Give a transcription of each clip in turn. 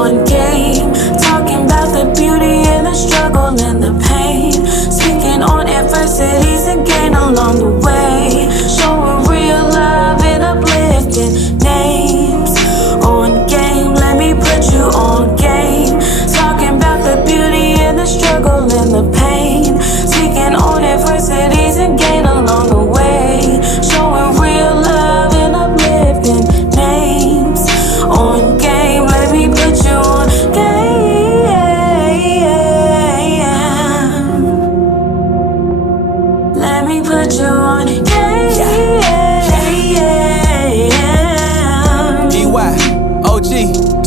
on game. Talking about the beauty and the struggle and the pain. Speaking on adversities and gain along the way. Showing real love and uplifting names. On game, let me put you on game. Talking about the beauty and the struggle and the pain. Speaking on adversities and gain along the way. Showing real love and uplifting names. On game, let me put you on game. Let me put you on game.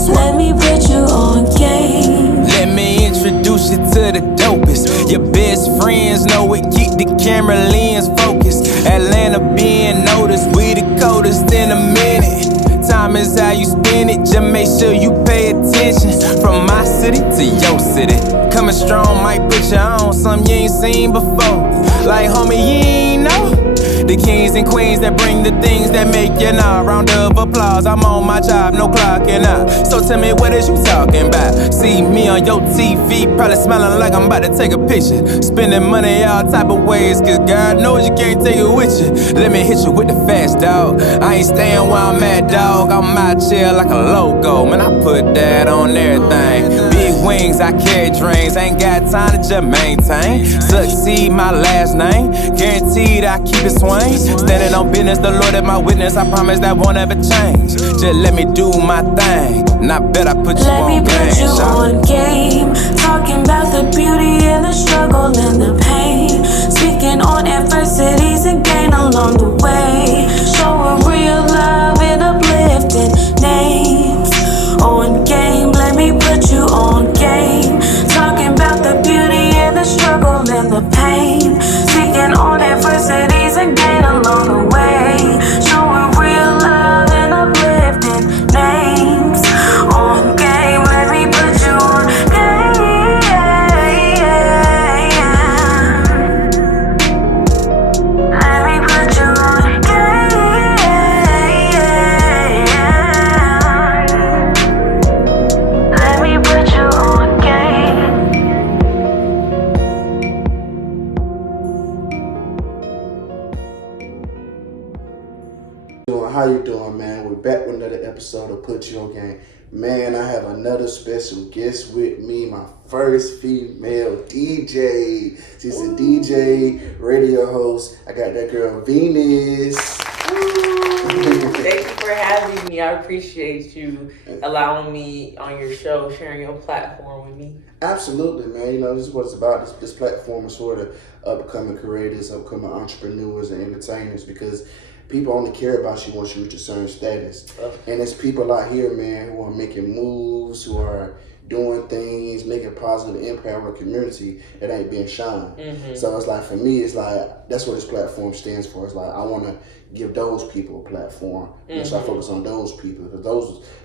Let me put you on game. Let me introduce you to the dopest. Your best friends know it, keep the camera lens focused. Atlanta being noticed, we the coldest in a minute. Time is how you spend it, just make sure you pay attention. From my city to your city, coming strong might put you on something you ain't seen before. Like homie, you ain't know the kings and queens that bring the things that make you know. Round of applause, I'm on my job, no clocking out. So tell me, what is you talking about? See me on your TV, probably smiling like I'm about to take a picture. Spending money all type of ways, cause God knows you can't take it with you. Let me hit you with the fast, dog. I ain't staying where I'm at, dog. I'm out here like a logo, man, I put that on everything. Big wings, I carry dreams, ain't got time to just maintain. Succeed, my last name, guaranteed I keep it swing. Standing on business, the Lord is my witness. I promise that won't ever change. Just let me do my thing, and I bet I put you Let on me game. put you on game. Talking about the beauty and the struggle and the pain. Speaking on adversities and gain along the way. Showing real love and uplifting names. On game, let me put you on game. Talking about the beauty and the struggle and the pain. Speaking on adversities and gain along the way. Showing real love and uplifting names. On game, let me put you on game. Let me put you on game. Let me put you on game. How you doing, man? We're back with another episode of Put You On Game. Man, I have another special guest with me, my first female DJ. She's a DJ, radio host. I got that girl, Venus. Thank you for having me. I appreciate you allowing me on your show, sharing your platform with me. Absolutely, man. You know, this is what it's about. This platform is for the upcoming creators, upcoming entrepreneurs, and entertainers, because people only care about you once you reach a certain status. And there's people out here, man, who are making moves, who are doing things, making positive impact on the community that ain't being shown. Mm-hmm. So it's like, for me, it's like, that's what this platform stands for. It's like, I want to give those people a platform. Mm-hmm. And so I focus on those people, because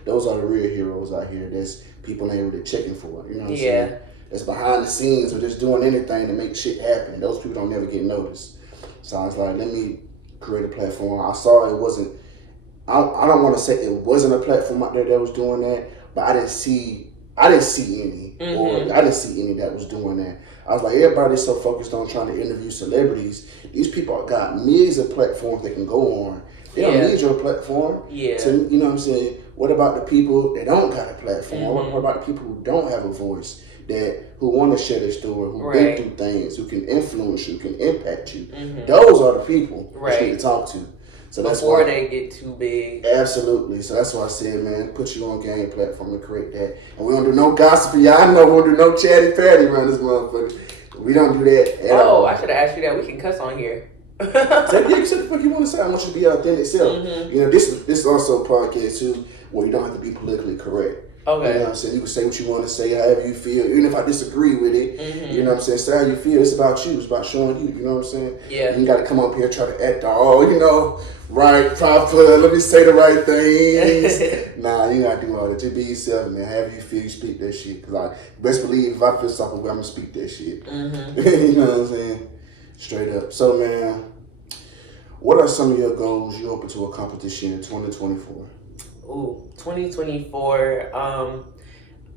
those are the real heroes out here. That's people ain't really checking for. You know what I'm saying? That's behind the scenes or just doing anything to make shit happen. Those people don't never get noticed. So I was like, let me create a platform. I saw it wasn't, I don't want to say it wasn't a platform out there that was doing that, but I didn't see any, mm-hmm. or I didn't see any that was doing that. I was like, everybody's so focused on trying to interview celebrities. These people got millions of platforms they can go on. They don't need your platform. Yeah. To, you know what I'm saying? What about the people that don't got a platform? Mm-hmm. What about the people who don't have a voice, who want to share their story, who've been through things, who can influence you, can impact you? Mm-hmm. Those are the people that you need to talk to. So that's before they get too big. Absolutely. So that's why I said, man, put you on game platform and create that. And we don't do no gossip. Y'all know we don't do no chatty patty around this motherfucker. We don't do that at all. I should have asked you that. We can cuss on here. So, yeah, you say the fuck you want to say. I want you to be authentic self. Mm-hmm. You know, this is also a podcast too, where you don't have to be politically correct. Okay. You know what I'm saying? You can say what you want to say, however you feel. Even if I disagree with it, mm-hmm. you know what I'm saying? Say how you feel. It's about you. It's about showing you. You know what I'm saying? Yeah. You got to come up here and try to act all, right, proper. Let me say the right things. Nah, you got to do all that. Just be yourself, man. However you feel, you speak that shit. Because best believe if I feel something, I'm going to speak that shit. Mm-hmm. You know what I'm saying? Straight up. So, man, what are some of your goals you're hoping to accomplish this year in 2024? Ooh, 2024.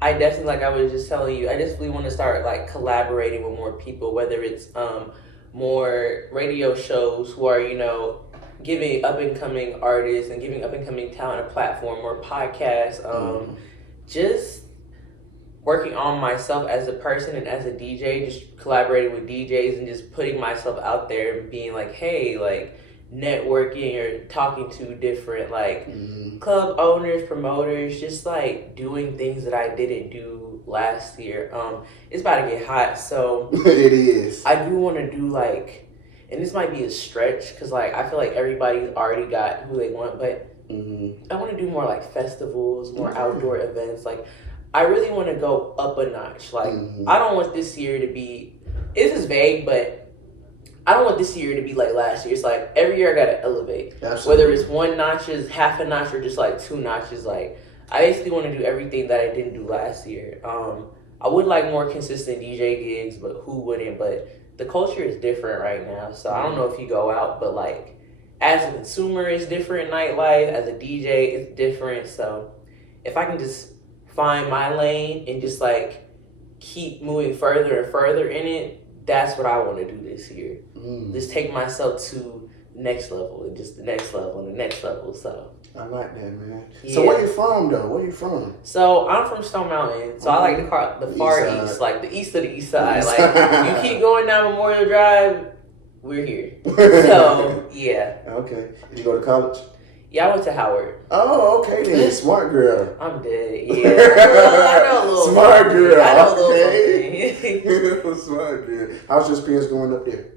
I definitely, like I was just telling you, I definitely want to start like collaborating with more people, whether it's more radio shows who are, you know, giving up and coming artists and giving up and coming talent a platform, or podcasts, just working on myself as a person and as a DJ, just collaborating with DJs and just putting myself out there and being like, hey, like networking or talking to different like club owners, promoters, just like doing things that I didn't do last year. It's about to get hot, so it is. I do want to do like, and this might be a stretch because like I feel like everybody's already got who they want, but I want to do more like festivals, more outdoor events. Like I really want to go up a notch. Like I don't want this year to be, this is vague, but I don't want this year to be like last year. It's like every year I gotta elevate. Absolutely. Whether it's one notches, half a notch, or just like 2 notches. Like I basically want to do everything that I didn't do last year. I would like more consistent DJ gigs, but who wouldn't? But the culture is different right now, so I don't know if you go out, but like as a consumer, it's different. Nightlife, as a DJ, it's different. So if I can just find my lane and just like keep moving further and further in it, that's what I want to do this year. Just take myself to the next level and just the next level and the next level. So I like that, man. Yeah. So where you from though? Where you from? So I'm from Stone Mountain. So I like to call it the far east, like the east of the east side. Like you keep going down Memorial Drive, we're here. So yeah. Okay. Did you go to college? Yeah, I went to Howard. Oh, okay then. Smart girl. I'm dead. Yeah. I know a little. Smart girl. I know a little Okay. something. Smart girl. How's your experience going up there?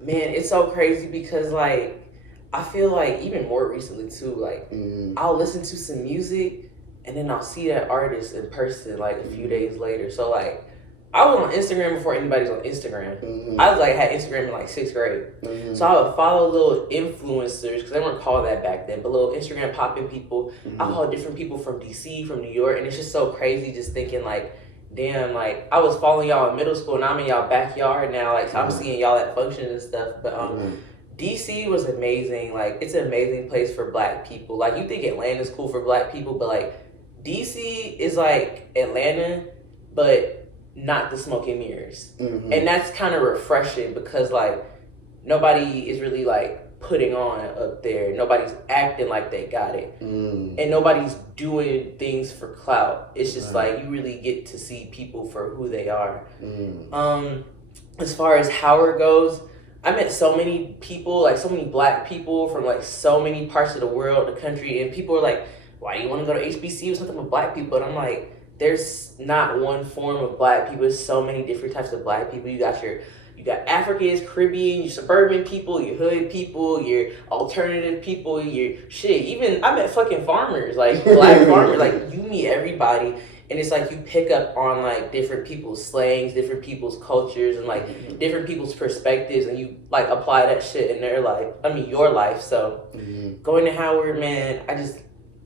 Man, it's so crazy because like I feel like even more recently too, like I'll listen to some music and then I'll see that artist in person like a few days later. So like I was on Instagram before anybody's on Instagram. I was like had Instagram in like 6th grade. So I would follow little influencers, because they weren't called that back then, but little Instagram popping people. I follow different people from DC, from New York, and it's just so crazy just thinking like, damn, like I was following y'all in middle school and I'm in y'all backyard now, like so I'm seeing y'all at functions and stuff. But DC was amazing. Like it's an amazing place for black people. Like you think Atlanta's cool for black people, but like DC is like Atlanta, but not the smoke and mirrors. And that's kind of refreshing because like nobody is really like putting on up there. Nobody's acting like they got it. And nobody's doing things for clout. It's just like you really get to see people for who they are. As far as Howard goes, I met so many people, like so many black people from like so many parts of the world, the country, and people are like, why do you want to go to HBCU or something with black people? And I'm like, there's not one form of black people. There's so many different types of black people. You got Africans, Caribbean, your suburban people, your hood people, your alternative people, your shit. Even I met fucking farmers, like black farmers. Like you meet everybody, and it's like you pick up on like different people's slangs, different people's cultures, and like different people's perspectives, and you like apply that shit in their life. I mean your life. So going to Howard, man,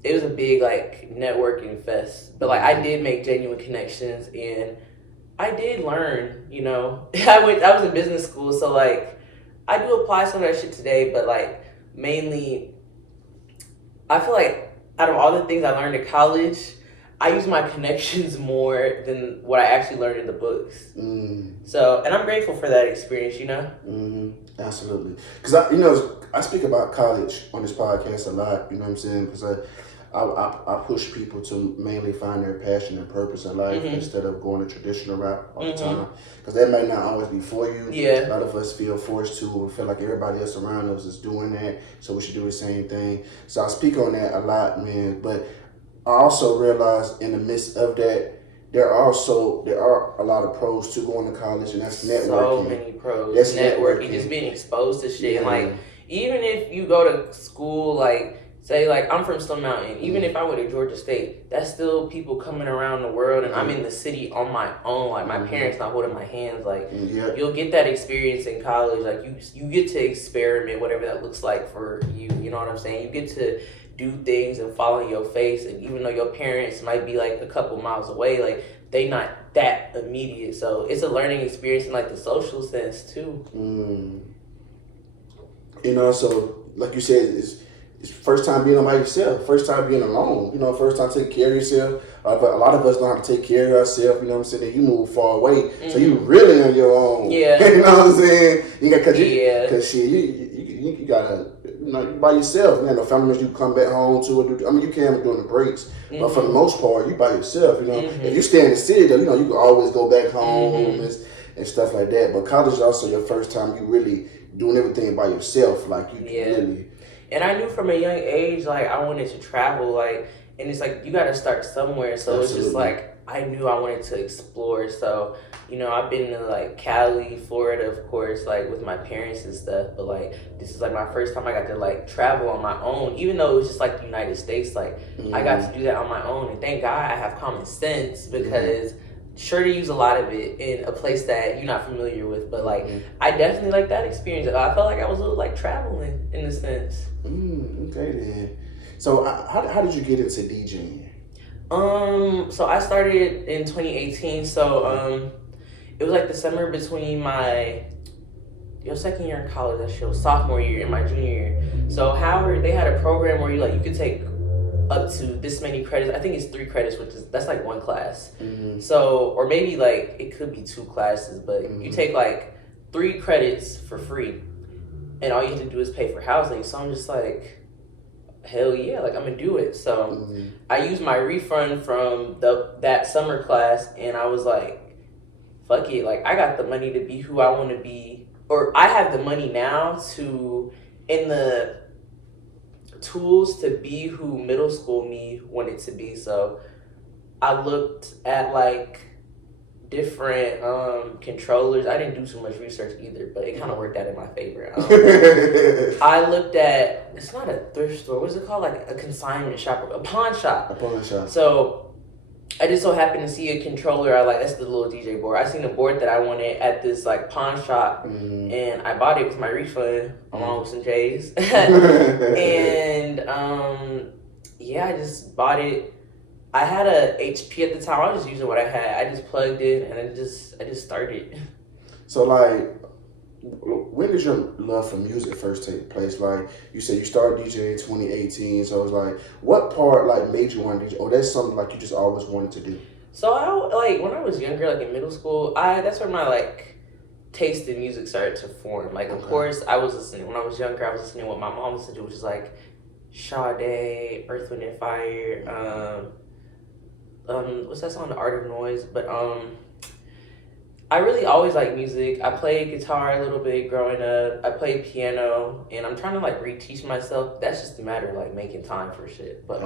it was a big like networking fest, but like I did make genuine connections and I did learn, you know. I was in business school, so like I do apply some of that shit today, but like mainly I feel like out of all the things I learned in college, I use my connections more than what I actually learned in the books. So, and I'm grateful for that experience, you know. Absolutely, because I speak about college on this podcast a lot. You know what I'm saying? Because I push people to mainly find their passion and purpose in life instead of going the traditional route all the time. Because that may not always be for you. Yeah. A lot of us feel forced to, or feel like everybody else around us is doing that, so we should do the same thing. So I speak on that a lot, man. But I also realize in the midst of that, there are a lot of pros to going to college, and that's networking. So many pros. That's networking, just being exposed to shit. And like, even if you go to school, like, say, like, I'm from Stone Mountain. Even if I went to Georgia State, that's still people coming around the world, and I'm in the city on my own. Like, my parents not holding my hands. Like, you'll get that experience in college. Like, you get to experiment, whatever that looks like for you. You know what I'm saying? You get to do things and fall in your face, and even though your parents might be like a couple miles away, like they not that immediate, so it's a learning experience in like the social sense too. You know, so like you said, it's first time being by yourself, first time being alone, you know, first time taking care of yourself, A lot of us know how to take care of ourselves, you know what I'm saying? And you move far away, so you really on your own. Yeah. You know what I'm saying? Cause shit, you gotta, you know, by yourself, man. No family members you come back home to. I mean, you can during the breaks, but for the most part, you by yourself. You know, if you stay in the city, though, you know, you can always go back home and stuff like that. But college is also your first time you really doing everything by yourself, like you really. And I knew from a young age, like I wanted to travel, like, and it's like you got to start somewhere. So It's just like I knew I wanted to explore. So, you know, I've been to like Cali, Florida, of course, like with my parents and stuff. But like this is like my first time I got to like travel on my own, even though it was just like the United States. Like I got to do that on my own, and thank God I have common sense because. Sure to use a lot of it in a place that you're not familiar with, but like I definitely like that experience. I felt like I was a little like traveling in a sense. Okay then. So how did you get into DJing? So I started in 2018. So it was like the summer between my second year in college. That shit was sophomore year and my junior year. So Howard, they had a program where you could take up to this many credits. I think it's 3 credits, that's like 1 class. So, or maybe like it could be 2 classes, but you take like 3 credits for free, and all you have to do is pay for housing. So I'm just like, hell yeah, like I'm gonna do it. So I used my refund from that summer class, and I was like, fuck it, like I got the money to be who I want to be, or I have the money now in the tools to be who middle school me wanted to be. So I looked at like different controllers. I didn't do too much research either, but it kind of worked out in my favor. I looked at, it's not a thrift store, what's it called, like a consignment shop, a pawn shop. So I just so happened to see a controller I like. That's the little DJ board. I seen a board that I wanted at this like pawn shop, and I bought it with my refund along with some J's. And yeah, I just bought it. I had a HP at the time. I was just using what I had. I just plugged it and I just started. So like, when did your love for music first take place? Like you said, you started DJing in 2018. So it was like, what part like made you want to DJ? Or that's something like you just always wanted to do? So when I was younger, like in middle school, that's where my like taste in music started to form. Like of course I was listening when I was younger. I was listening to what my mom listened to, which is like Sade, Earth, Wind and Fire. What's that song? The Art of Noise. But I really always like music. I played guitar a little bit growing up. I played piano, and I'm trying to like reteach myself. That's just a matter of like making time for shit. But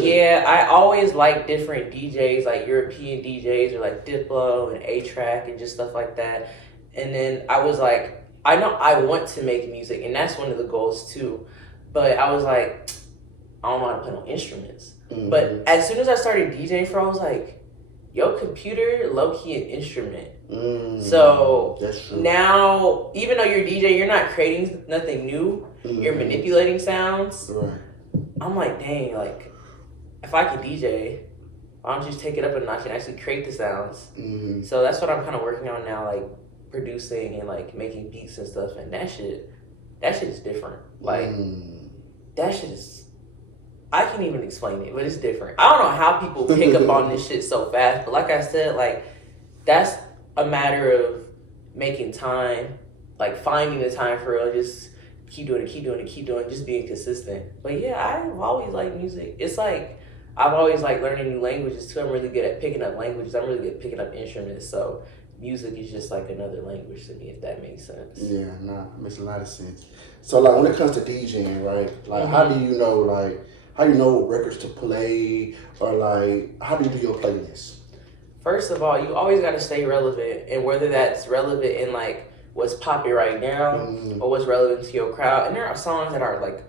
yeah, I always like different DJs, like European DJs or like Diplo and A-Track and just stuff like that. And then I was like, I know I want to make music, and that's one of the goals too. But I was like, I don't know how to play no instruments. But as soon as I started DJing I was like, yo, computer, low-key an instrument. So that's true. Now, even though you're DJ, you're not creating nothing new. You're manipulating sounds. Right. I'm like, dang, like, if I could DJ, why don't you just take it up a notch and actually create the sounds? So that's what I'm kind of working on now, like, producing and, like, making beats and stuff. And that shit is different. Like, that shit is... I can't even explain it, but it's different. I don't know how people pick up on this shit so fast, but like I said, like, that's a matter of making time, like finding the time for real, just keep doing it, just being consistent. But yeah, I've always liked music. It's like, I've always liked learning new languages too. I'm really good at picking up languages. I'm really good at picking up instruments. So music is just like another language to me, if that makes sense. Yeah, nah, it makes a lot of sense. So like when it comes to DJing, right? Like how do you know what records to play, or like how do you do your playlist? First of all, you always got to stay relevant, and whether that's relevant in like what's popping right now or what's relevant to your crowd. And there are songs that are like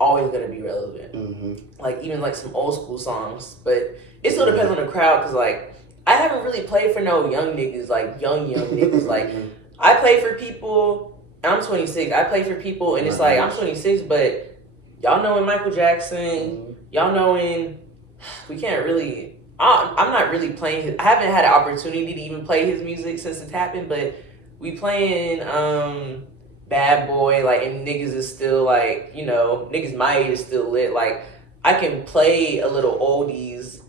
always gonna be relevant, like even like some old school songs. But it still depends on the crowd, cause like I haven't really played for no young niggas, like young niggas. Like I play for people. I'm 26. I play for people, and it's like I'm 26, but y'all knowing Michael Jackson, y'all knowing, we can't really, I'm not really playing I haven't had an opportunity to even play his music since it's happened, but we playing Bad Boy, like, and niggas is still like, you know, niggas my age is still lit. Like, I can play a little oldies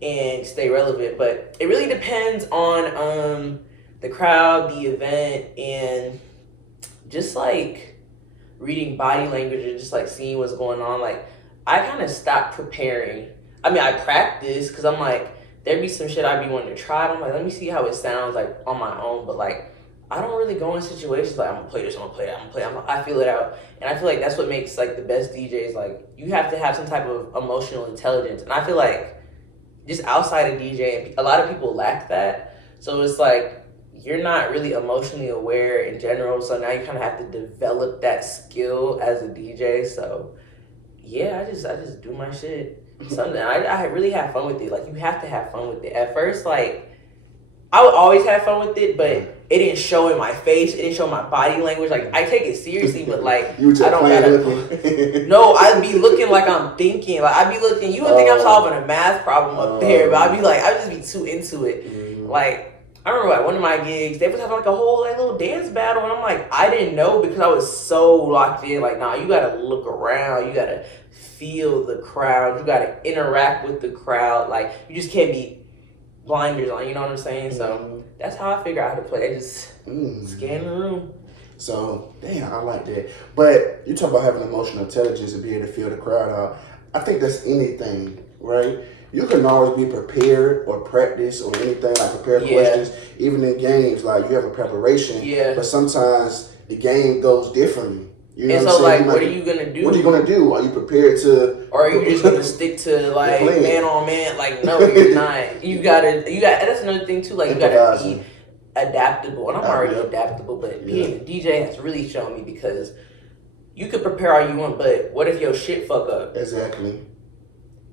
and stay relevant, but it really depends on the crowd, the event, and just like reading body language and just like seeing what's going on. Like I kind of stopped preparing. I mean, I practice because I'm like, there'd be some shit I'd be wanting to try. But I'm like, let me see how it sounds like on my own. But like, I don't really go in situations like I'm gonna play this, I'm gonna play that, I'm gonna play that. I feel it out, and I feel like that's what makes like the best DJs. Like you have to have some type of emotional intelligence, and I feel like just outside of DJing, a lot of people lack that. So it's like you're not really emotionally aware in general. So now you kind of have to develop that skill as a DJ. So yeah, I just do my shit. Something I really have fun with it. Like you have to have fun with it. At first, like I would always have fun with it, but it didn't show in my face. It didn't show my body language. Like I take it seriously, but like You just I don't gotta. No, I'd be looking like I'm thinking. Like I'd be looking. You would think I'm solving a math problem up there, but I'd be like, I'd just be too into it. Like I remember at one of my gigs, they was having like a whole like little dance battle, and I'm like, I didn't know because I was so locked in. Like, nah, you gotta look around. You gotta feel the crowd. You gotta interact with the crowd. Like you just can't be blinders on. You know what I'm saying? So that's how I figure out how to play. I just scan the room. So, damn, I like that. But you talk about having emotional intelligence and being able to feel the crowd out. I think that's anything, right? You can always be prepared or practice or anything, like prepare questions. Even in games, like you have a preparation. Yeah. But sometimes the game goes differently. You know And what I'm so, saying? like, what are you gonna do? What are you gonna do? Are you prepared to? Or are you just gonna stick to like man on man? Like, no, you're not. You got. That's another thing too. Like, you gotta be adaptable, and I'm already adaptable. But being a DJ has really shown me because you could prepare all you want, but what if your shit fuck up? Exactly.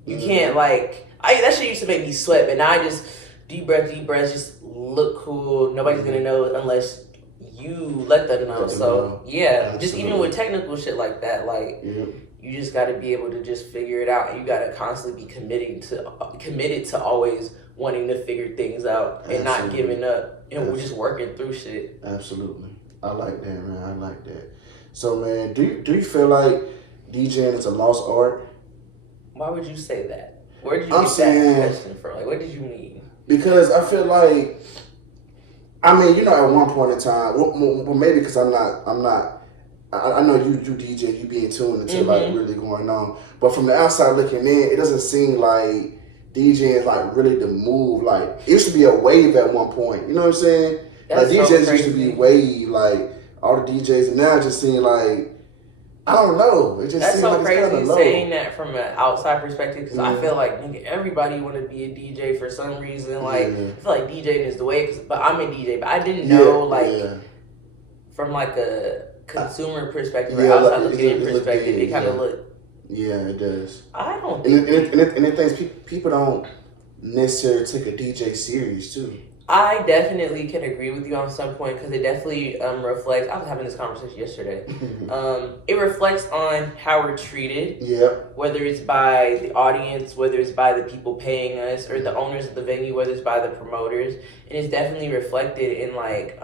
You can't like. That shit used to make me sweat, but now I just deep breath, just look cool. Nobody's gonna know unless you let them know. So yeah, just even with technical shit like that, like you just got to be able to just figure it out, and you got to constantly be committed to always wanting to figure things out and not giving up, and we're just working through shit. Absolutely, I like that, man. I like that. So, man, do you feel like DJing is a lost art? Why would you say that? Where did you get that question from? Like, what did you mean? Because I feel like, I mean, you know, at one point in time, well maybe because I'm not. I know you DJ, you be in tune into like really going on, but from the outside looking in, it doesn't seem like DJing is like really the move. Like it used to be a wave at one point. You know what I'm saying? That's like so DJs used to be wave, like all the DJs, and now it just seems like I don't know. It just That's seems so like it's crazy kind of low. saying that from an outside perspective because I feel like nigga, everybody want to be a DJ for some reason. Like I feel like DJing is the way. But I'm a DJ, but I didn't know from like a consumer perspective or outside looking in perspective, it kind of looked. Yeah, it does. I don't think. And it things people don't necessarily take a DJ serious too. I definitely can agree with you on some point because it definitely reflects. I was having this conversation yesterday. It reflects on how we're treated. Yeah. Whether it's by the audience, whether it's by the people paying us, or the owners of the venue, whether it's by the promoters, and it's definitely reflected in like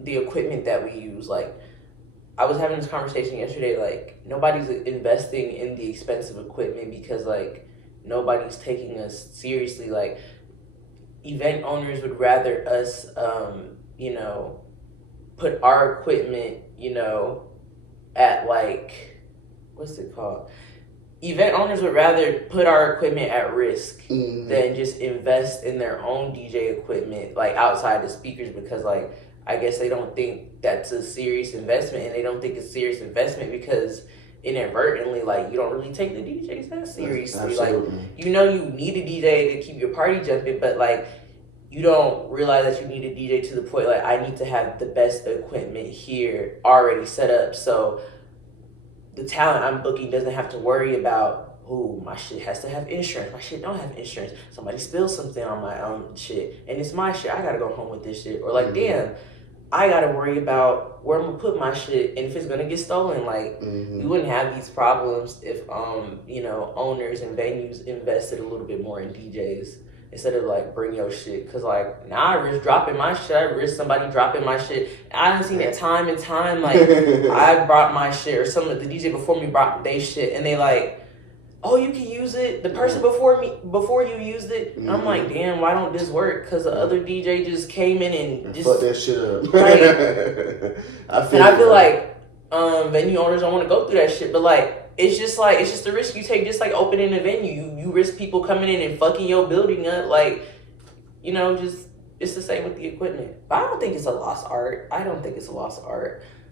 the equipment that we use. Like I was having this conversation yesterday. Like nobody's investing in the expensive equipment because like nobody's taking us seriously. Like event owners would rather us put our equipment at like what's it called, event owners would rather put our equipment at risk than just invest in their own DJ equipment like outside the speakers, because like I guess they don't think that's a serious investment, and they don't think it's serious investment because inadvertently, like, you don't really take the DJs that seriously. Absolutely. Like, you know you need a DJ to keep your party jumping, but, like, you don't realize that you need a DJ to the point, like, I need to have the best equipment here already set up, so the talent I'm booking doesn't have to worry about, oh, my shit has to have insurance. My shit don't have insurance. Somebody spills something on my own shit, and it's my shit. I gotta go home with this shit. Or, like, damn, I gotta worry about where I'm gonna put my shit and if it's gonna get stolen. Like, we wouldn't have these problems if owners and venues invested a little bit more in DJs. instead of like bring your shit. Cause like now I risk dropping my shit. I risk somebody dropping my shit. I done seen it time and time. Like I brought my shit or some of the DJ before me brought they shit, and they like, oh, you can use it. The person before you used it. And I'm like, damn, why don't this work? Cause the other DJ just came in and just fuck that shit up. Like, I feel like venue owners don't want to go through that shit, but like it's just the risk you take, just like opening a venue. You risk people coming in and fucking your building up, like, you know, just it's the same with the equipment. But I don't think it's a lost art.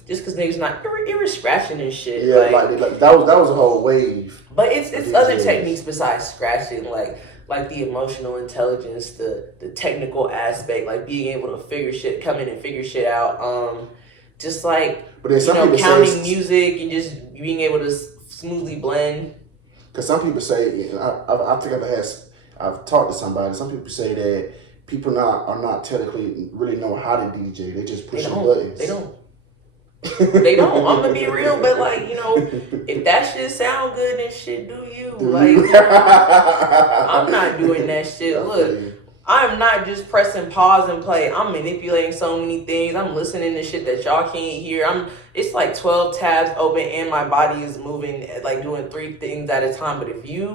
Just because niggas not it was scratching and shit. Yeah, like that was a whole wave. But it's other techniques besides scratching, like the emotional intelligence, the technical aspect, like being able to come in and figure shit out. Just like, but then some people counting music and just being able to smoothly blend. Because some people say, I think I've talked to somebody. Some people say that people are not technically really know how to DJ. They just push buttons. They don't. They don't. I'm gonna be real, but like, you know, if that shit sound good, then shit do you. Like, I'm not doing that shit. Look, I'm not just pressing pause and play. I'm manipulating so many things. I'm listening to shit that y'all can't hear. It's like 12 tabs open and my body is moving, like doing 3 things at a time. But if you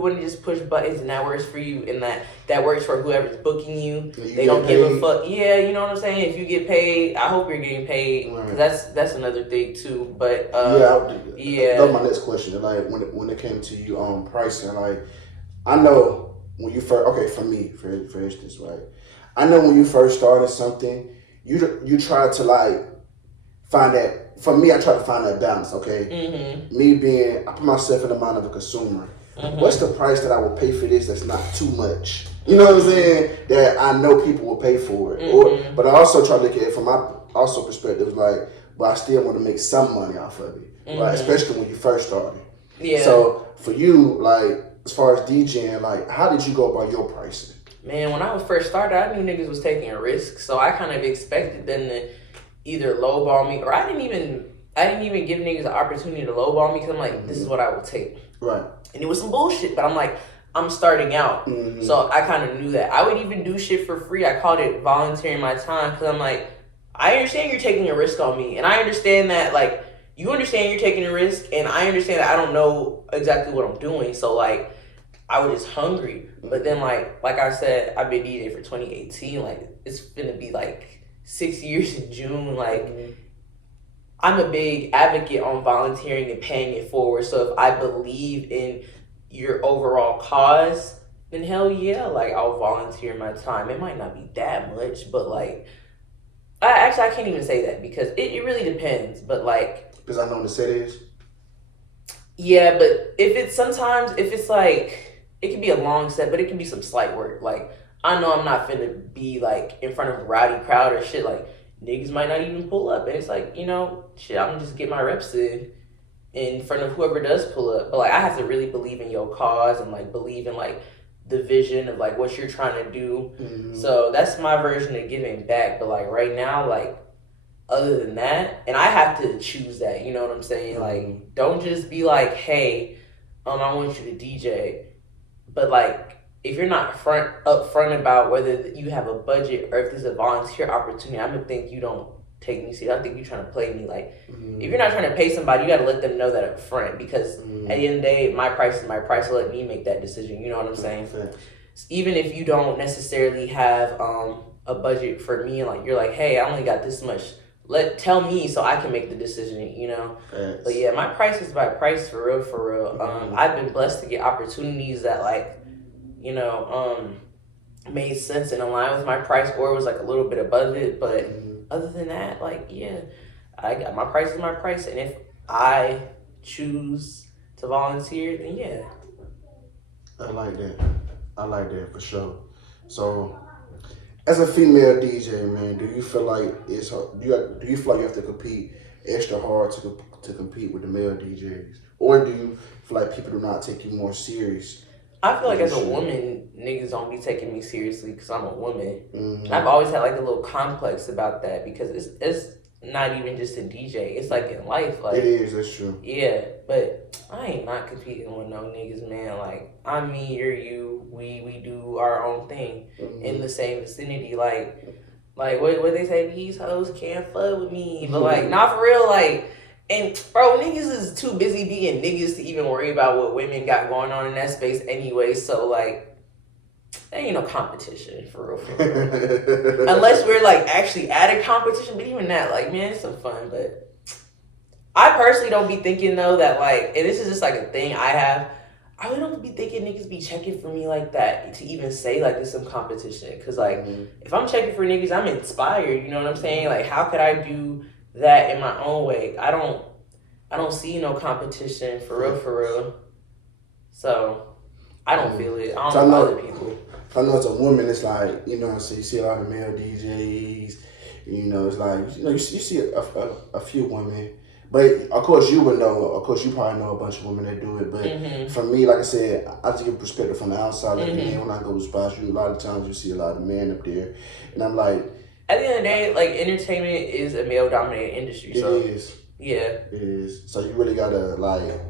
want to just push buttons and that works for you and that works for whoever's booking you, they don't give a fuck. Yeah, you know what I'm saying? If you get paid, I hope you're getting paid. Because that's another thing too. But that was my next question. Like when it came to you pricing, like I know when you first, for me, for instance, right? I know when you first started something, you try to like find that. For me, I try to find that balance. Okay, I put myself in the mind of a consumer. What's the price that I will pay for this? That's not too much. You know what I'm saying? That I know people will pay for it. But I also try to look at it from my perspective, like, but I still want to make some money off of it, right? Especially when you first started. Yeah. So for you, like, as far as DJing, like, how did you go about your pricing? Man, when I was first started, I knew niggas was taking a risk, so I kind of expected them to either lowball me, or I didn't even give niggas the opportunity to lowball me, because I'm like, this is what I will take. Right. And it was some bullshit, but I'm like, I'm starting out, so I kind of knew that. I would even do shit for free. I called it volunteering my time, because I'm like, I understand you're taking a risk on me, and I understand that, like, you understand you're taking a risk, and I understand that I don't know exactly what I'm doing, so, like, I was just hungry. But then, like I said, I've been DJing for 2018. Like, it's gonna be, like, 6 years in June. Like, I'm a big advocate on volunteering and paying it forward. So if I believe in your overall cause, then hell yeah, like, I'll volunteer my time. It might not be that much, but, like, I can't even say that, because it really depends. But, like... Because I know what the set is? Yeah, but if it's like... It can be a long set, but it can be some slight work. Like, I know I'm not finna be, like, in front of a rowdy crowd or shit. Like, niggas might not even pull up. And it's like, you know, shit, I'm gonna just get my reps in front of whoever does pull up. But, like, I have to really believe in your cause and, like, believe in, like, the vision of, like, what you're trying to do. So that's my version of giving back. But, like, right now, like, other than that, and I have to choose that, you know what I'm saying? Like, don't just be like, hey, I want you to DJ. But, like, if you're not upfront about whether you have a budget or if there's a volunteer opportunity, I'm going to think you don't take me seriously. I think you're trying to play me. Like, if you're not trying to pay somebody, you got to let them know that up front, because at the end of the day, my price is my price. So let me make that decision. You know what I'm saying? Even if you don't necessarily have a budget for me, and, like, you're like, hey, I only got this much. Tell me so I can make the decision, you know? But yeah, my price is my price, for real. I've been blessed to get opportunities that, like, you know, made sense and aligned with my price, or was, like, a little bit above it. But other than that, like, yeah, I got my price is my price. And if I choose to volunteer, then yeah. I like that for sure. So, as a female DJ, man, do you feel like it's hard? Do you feel like you have to compete extra hard to compete with the male DJs, or do you feel like people do not take you more serious? I feel like as a woman, niggas don't be taking me seriously because I'm a woman. And I've always had, like, a little complex about that, because it's not even just in DJ. It's, like, in life. Like, it is. That's true. Yeah, but I ain't not competing with no niggas, man. Like, I'm me, you're you. We do our own thing in the same vicinity. Like what they say, these hoes can't fuck with me. But like, not for real, like, and bro, niggas is too busy being niggas to even worry about what women got going on in that space anyway. So like, there ain't no competition for real. Unless we're like actually at a competition, but even that, like, man, it's some fun. But I personally don't be thinking though that like, and this is just like a thing I have. I really don't be thinking niggas be checking for me like that to even say like there's some competition. Cause like if I'm checking for niggas, I'm inspired. You know what I'm saying? Like how could I do that in my own way? I don't see no competition for real. So I don't feel it. I don't know other people. I know as a woman, it's like, you know, so you see a lot of male DJs. You know, it's like, you know, you see a few women. But of course you would know. Of course you probably know a bunch of women that do it. But for me, like I said, I just give perspective from the outside. Like man, when I go to spots, a lot of times you see a lot of men up there, and I'm like, at the end of the day, like entertainment is a male dominated industry. It is. Yeah. It is. So you really gotta like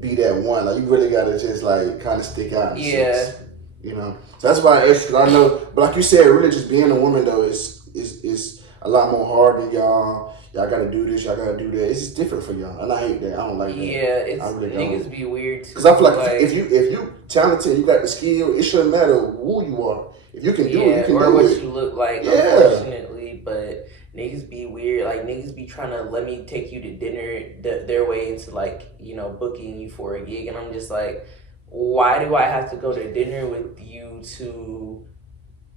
be that one. Like you really gotta just like kind of stick out. Sense, you know. So that's why I asked. Cause I know, but like you said, really just being a woman though is a lot more hard than y'all. Y'all gotta do this, y'all gotta do that. It's just different for y'all, and I hate that. I don't like that. Yeah, it's really niggas be weird too. Cause I feel like if you talented, you got the skill. It shouldn't matter who you are. If you can do it, you can do it. Or what you look like. Yeah. Unfortunately, but niggas be weird. Like niggas be trying to let me take you to dinner their way into like, you know, booking you for a gig, and I'm just like, why do I have to go to dinner with you to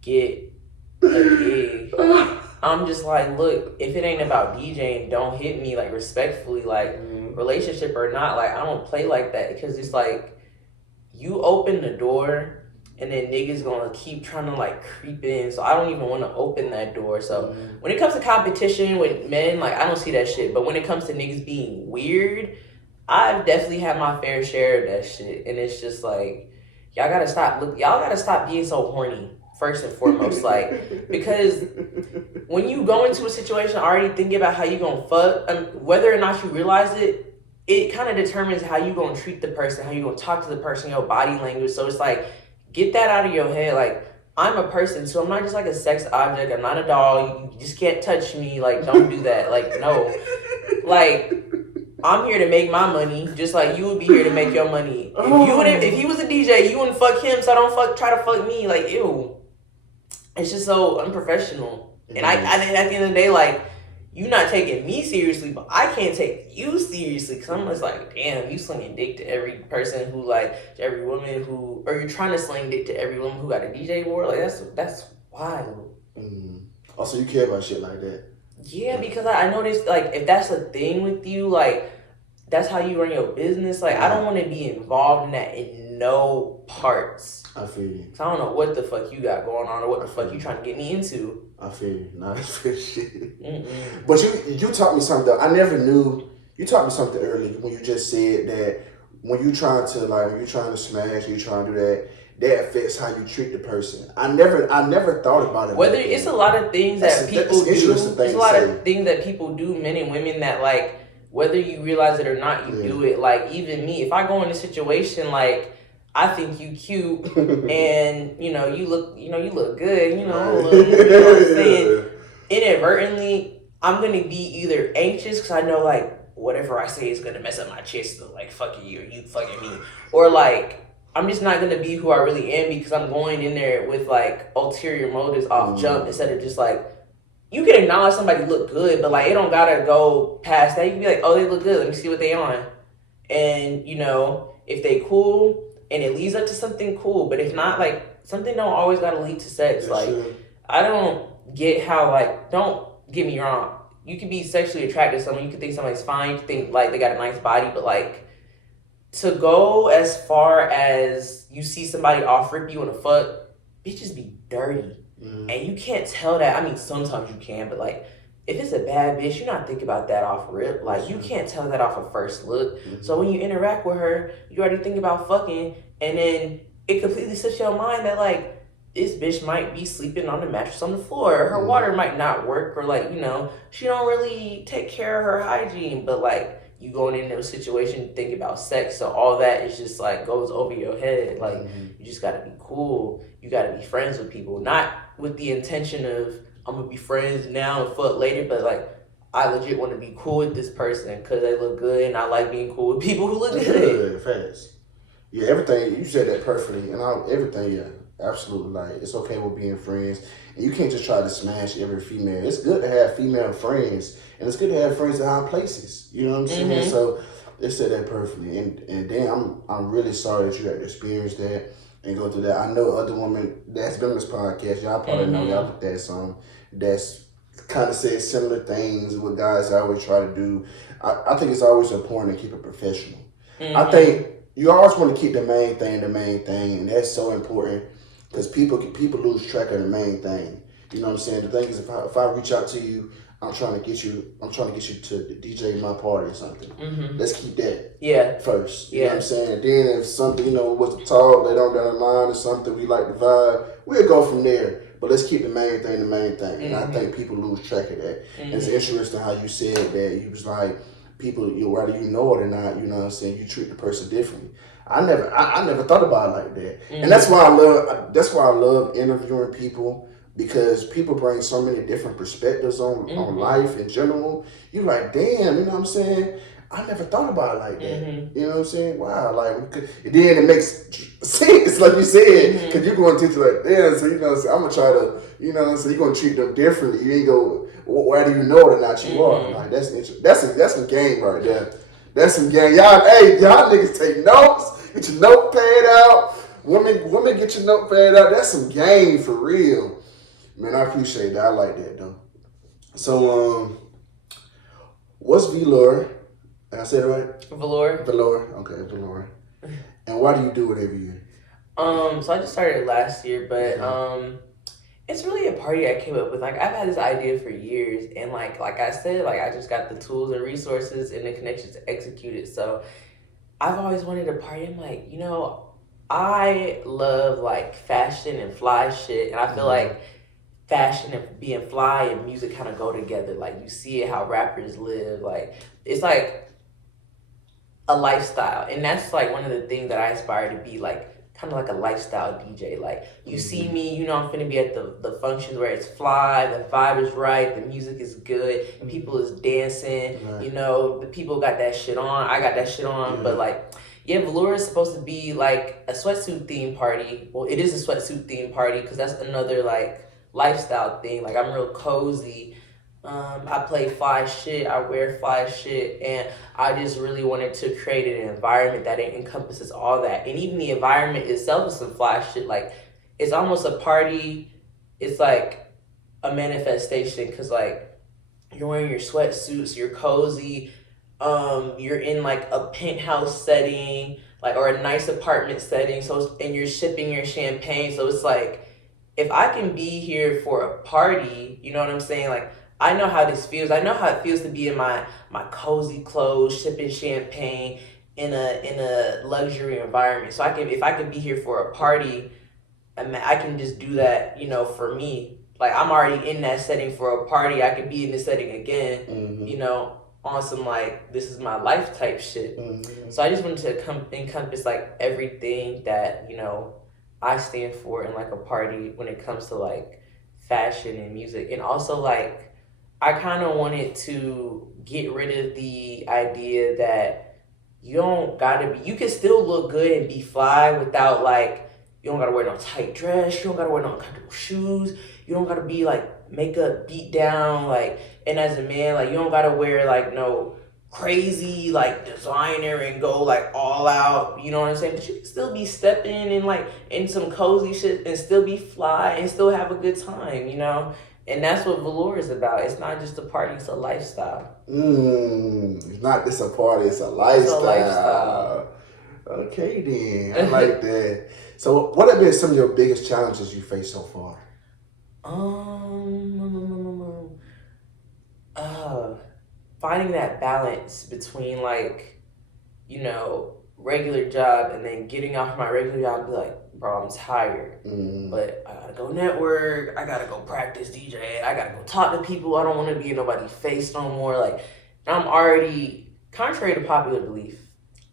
get a gig? I'm just like, look, if it ain't about DJing, don't hit me, like, respectfully, like, relationship or not, like, I don't play like that, because it's like, you open the door, and then niggas gonna keep trying to, like, creep in, so I don't even want to open that door. So when it comes to competition with men, like, I don't see that shit, but when it comes to niggas being weird, I've definitely had my fair share of that shit, and it's just like, y'all gotta stop being so horny. First and foremost, like, because when you go into a situation already thinking about how you gonna fuck, whether or not you realize it, it kind of determines how you gonna treat the person, how you gonna talk to the person, your body language. So it's like, get that out of your head. Like, I'm a person, so I'm not just like a sex object. I'm not a doll. You just can't touch me. Like, don't do that. Like, no. Like, I'm here to make my money, just like you would be here to make your money. If he was a DJ, you wouldn't fuck him, so don't try to fuck me. Like, ew. It's just so unprofessional. And I think at the end of the day, like, you not taking me seriously, but I can't take you seriously. Because I'm just like, damn, you slinging dick to every person who, like, to every woman who, or you're trying to sling dick to every woman who got a DJ board. Like, that's wild. Also, you care about shit like that. Yeah, because I noticed, like, if that's a thing with you, like, that's how you run your business. Like, I don't want to be involved in that in no parts. I feel you. So I don't know what the fuck you got going on or what the fuck you trying to get me into. I feel you. Nah, that's fair shit. But you taught me something though. I never knew. You taught me something earlier when you just said that when you trying to smash, you trying to do that affects how you treat the person. I never thought about it. Whether it's a lot of things that people do. There's a lot of things that people do, men and women, that like whether you realize it or not, you do it. Like even me, if I go in a situation like I think you cute and you look good, you know what I'm saying? Inadvertently, I'm gonna be either anxious because I know like whatever I say is gonna mess up my chest, so like fucking you or you fucking me, or like I'm just not gonna be who I really am because I'm going in there with like ulterior motives off jump instead of just like, you can acknowledge somebody look good, but like it don't gotta go past that. You can be like, oh, they look good, let me see what they on, and if they cool and it leads up to something cool, but if not, like something don't always gotta lead to sex. Yeah, like sure. I don't get how, like, don't get me wrong, you could be sexually attracted to someone, you could think somebody's fine, you could think like they got a nice body, but like to go as far as you see somebody off rip you in a fuck, bitches be dirty. And you can't tell that. I mean, sometimes you can, but like if it's a bad bitch, you're not thinking about that off rip. Like you can't tell that off a first look. So when you interact with her, you already think about fucking, and then it completely sets your mind that like this bitch might be sleeping on the mattress on the floor, or her water might not work, or like she don't really take care of her hygiene, but like you going in those situations thinking about sex, so all that is just like goes over your head. Like you just gotta be cool. You gotta be friends with people, not with the intention of I'm gonna be friends now and fuck later, but like I legit want to be cool with this person because they look good, and I like being cool with people who look good. Fast. Yeah, everything you said that perfectly, and everything. Yeah, absolutely. Like it's okay with being friends, and you can't just try to smash every female. It's good to have female friends, and it's good to have friends in high places. You know what I'm saying? So they said that perfectly, and then I'm really sorry that you had to experience that and go through that. I know other women that's been on this podcast. Y'all probably know y'all looked at some that's kind of said similar things with guys I always try to do. I think it's always important to keep it professional. I think you always want to keep the main thing, and that's so important because people lose track of the main thing. You know what I'm saying? The thing is, if I reach out to you, I'm trying to get you to DJ my party or something. Let's keep that first. You know what I'm saying? And then if something, was to talk, they don't got a line or something, we like the vibe, we'll go from there. But let's keep the main thing. And I think people lose track of that. And it's interesting how you said that. You was like, people, whether you know it or not, you know what I'm saying, you treat the person differently. I never thought about it like that. And that's why I love interviewing people, because people bring so many different perspectives on life in general. You like, damn, you know what I'm saying? I never thought about it like that. You know what I'm saying? Wow, like, then it makes sense, like you said, because you're going to teach like, damn, so, so I'm going to try to, so you're going to treat them differently. You ain't go, whether you know it or not, you are. Like, that's interesting. That's some game right there. That's some game. Y'all niggas take notes, get your notepad out. Women get your notepad out. That's some game for real. Man, I appreciate that. I like that, though. So, what's velour? Did I say it right? Velour. Okay, velour. And why do you do it every year? So I just started last year, but it's really a party I came up with. Like, I've had this idea for years, and like I said, like I just got the tools and resources and the connections to execute it. So I've always wanted a party. I'm like, I love like fashion and fly shit, and I feel like fashion and being fly and music kind of go together. Like, you see it how rappers live. Like, it's like a lifestyle, and that's like one of the things that I aspire to be, like kind of like a lifestyle DJ. Like, you see me, I'm finna be at the functions where it's fly, the vibe is right, the music is good, people is dancing, the people got that shit on, I got that shit on, but like, velour is supposed to be like a sweatsuit theme party. Well, it is a sweatsuit theme party because that's another like lifestyle thing. Like, I'm real cozy. I play fly shit, I wear fly shit, and I just really wanted to create an environment that encompasses all that. And even the environment itself is some fly shit. Like, it's almost a party. It's like a manifestation because, like, you're wearing your sweatsuits, you're cozy, you're in like a penthouse setting, like, or a nice apartment setting. So, and you're sipping your champagne. So it's like, if I can be here for a party, you know what I'm saying? Like, I know how this feels. I know how it feels to be in my cozy clothes, sipping champagne in a luxury environment. So if I can be here for a party, I can just do that, for me. Like, I'm already in that setting for a party. I could be in this setting again, on some like, this is my life type shit. So I just wanted to encompass like everything that, I stand for in like a party when it comes to like fashion and music. And also, like, I kind of wanted to get rid of the idea that you can still look good and be fly without, like, you don't gotta wear no tight dress, you don't gotta wear no uncomfortable shoes, you don't gotta be like makeup beat down, like, and as a man, like, you don't gotta wear like no crazy like designer and go like all out, you know what I'm saying? But you can still be stepping in like in some cozy shit and still be fly and still have a good time, And that's what velour is about. It's not just a party, it's a lifestyle. It's not just a party, it's a lifestyle. It's a lifestyle. Okay then, I like that. So what have been some of your biggest challenges you faced so far? Finding that balance between like, regular job and then getting off my regular job and be like, bro, I'm tired, but I gotta go network, I gotta go practice DJ, I gotta go talk to people, I don't want to be in nobody's face no more. Like, I'm already contrary to popular belief,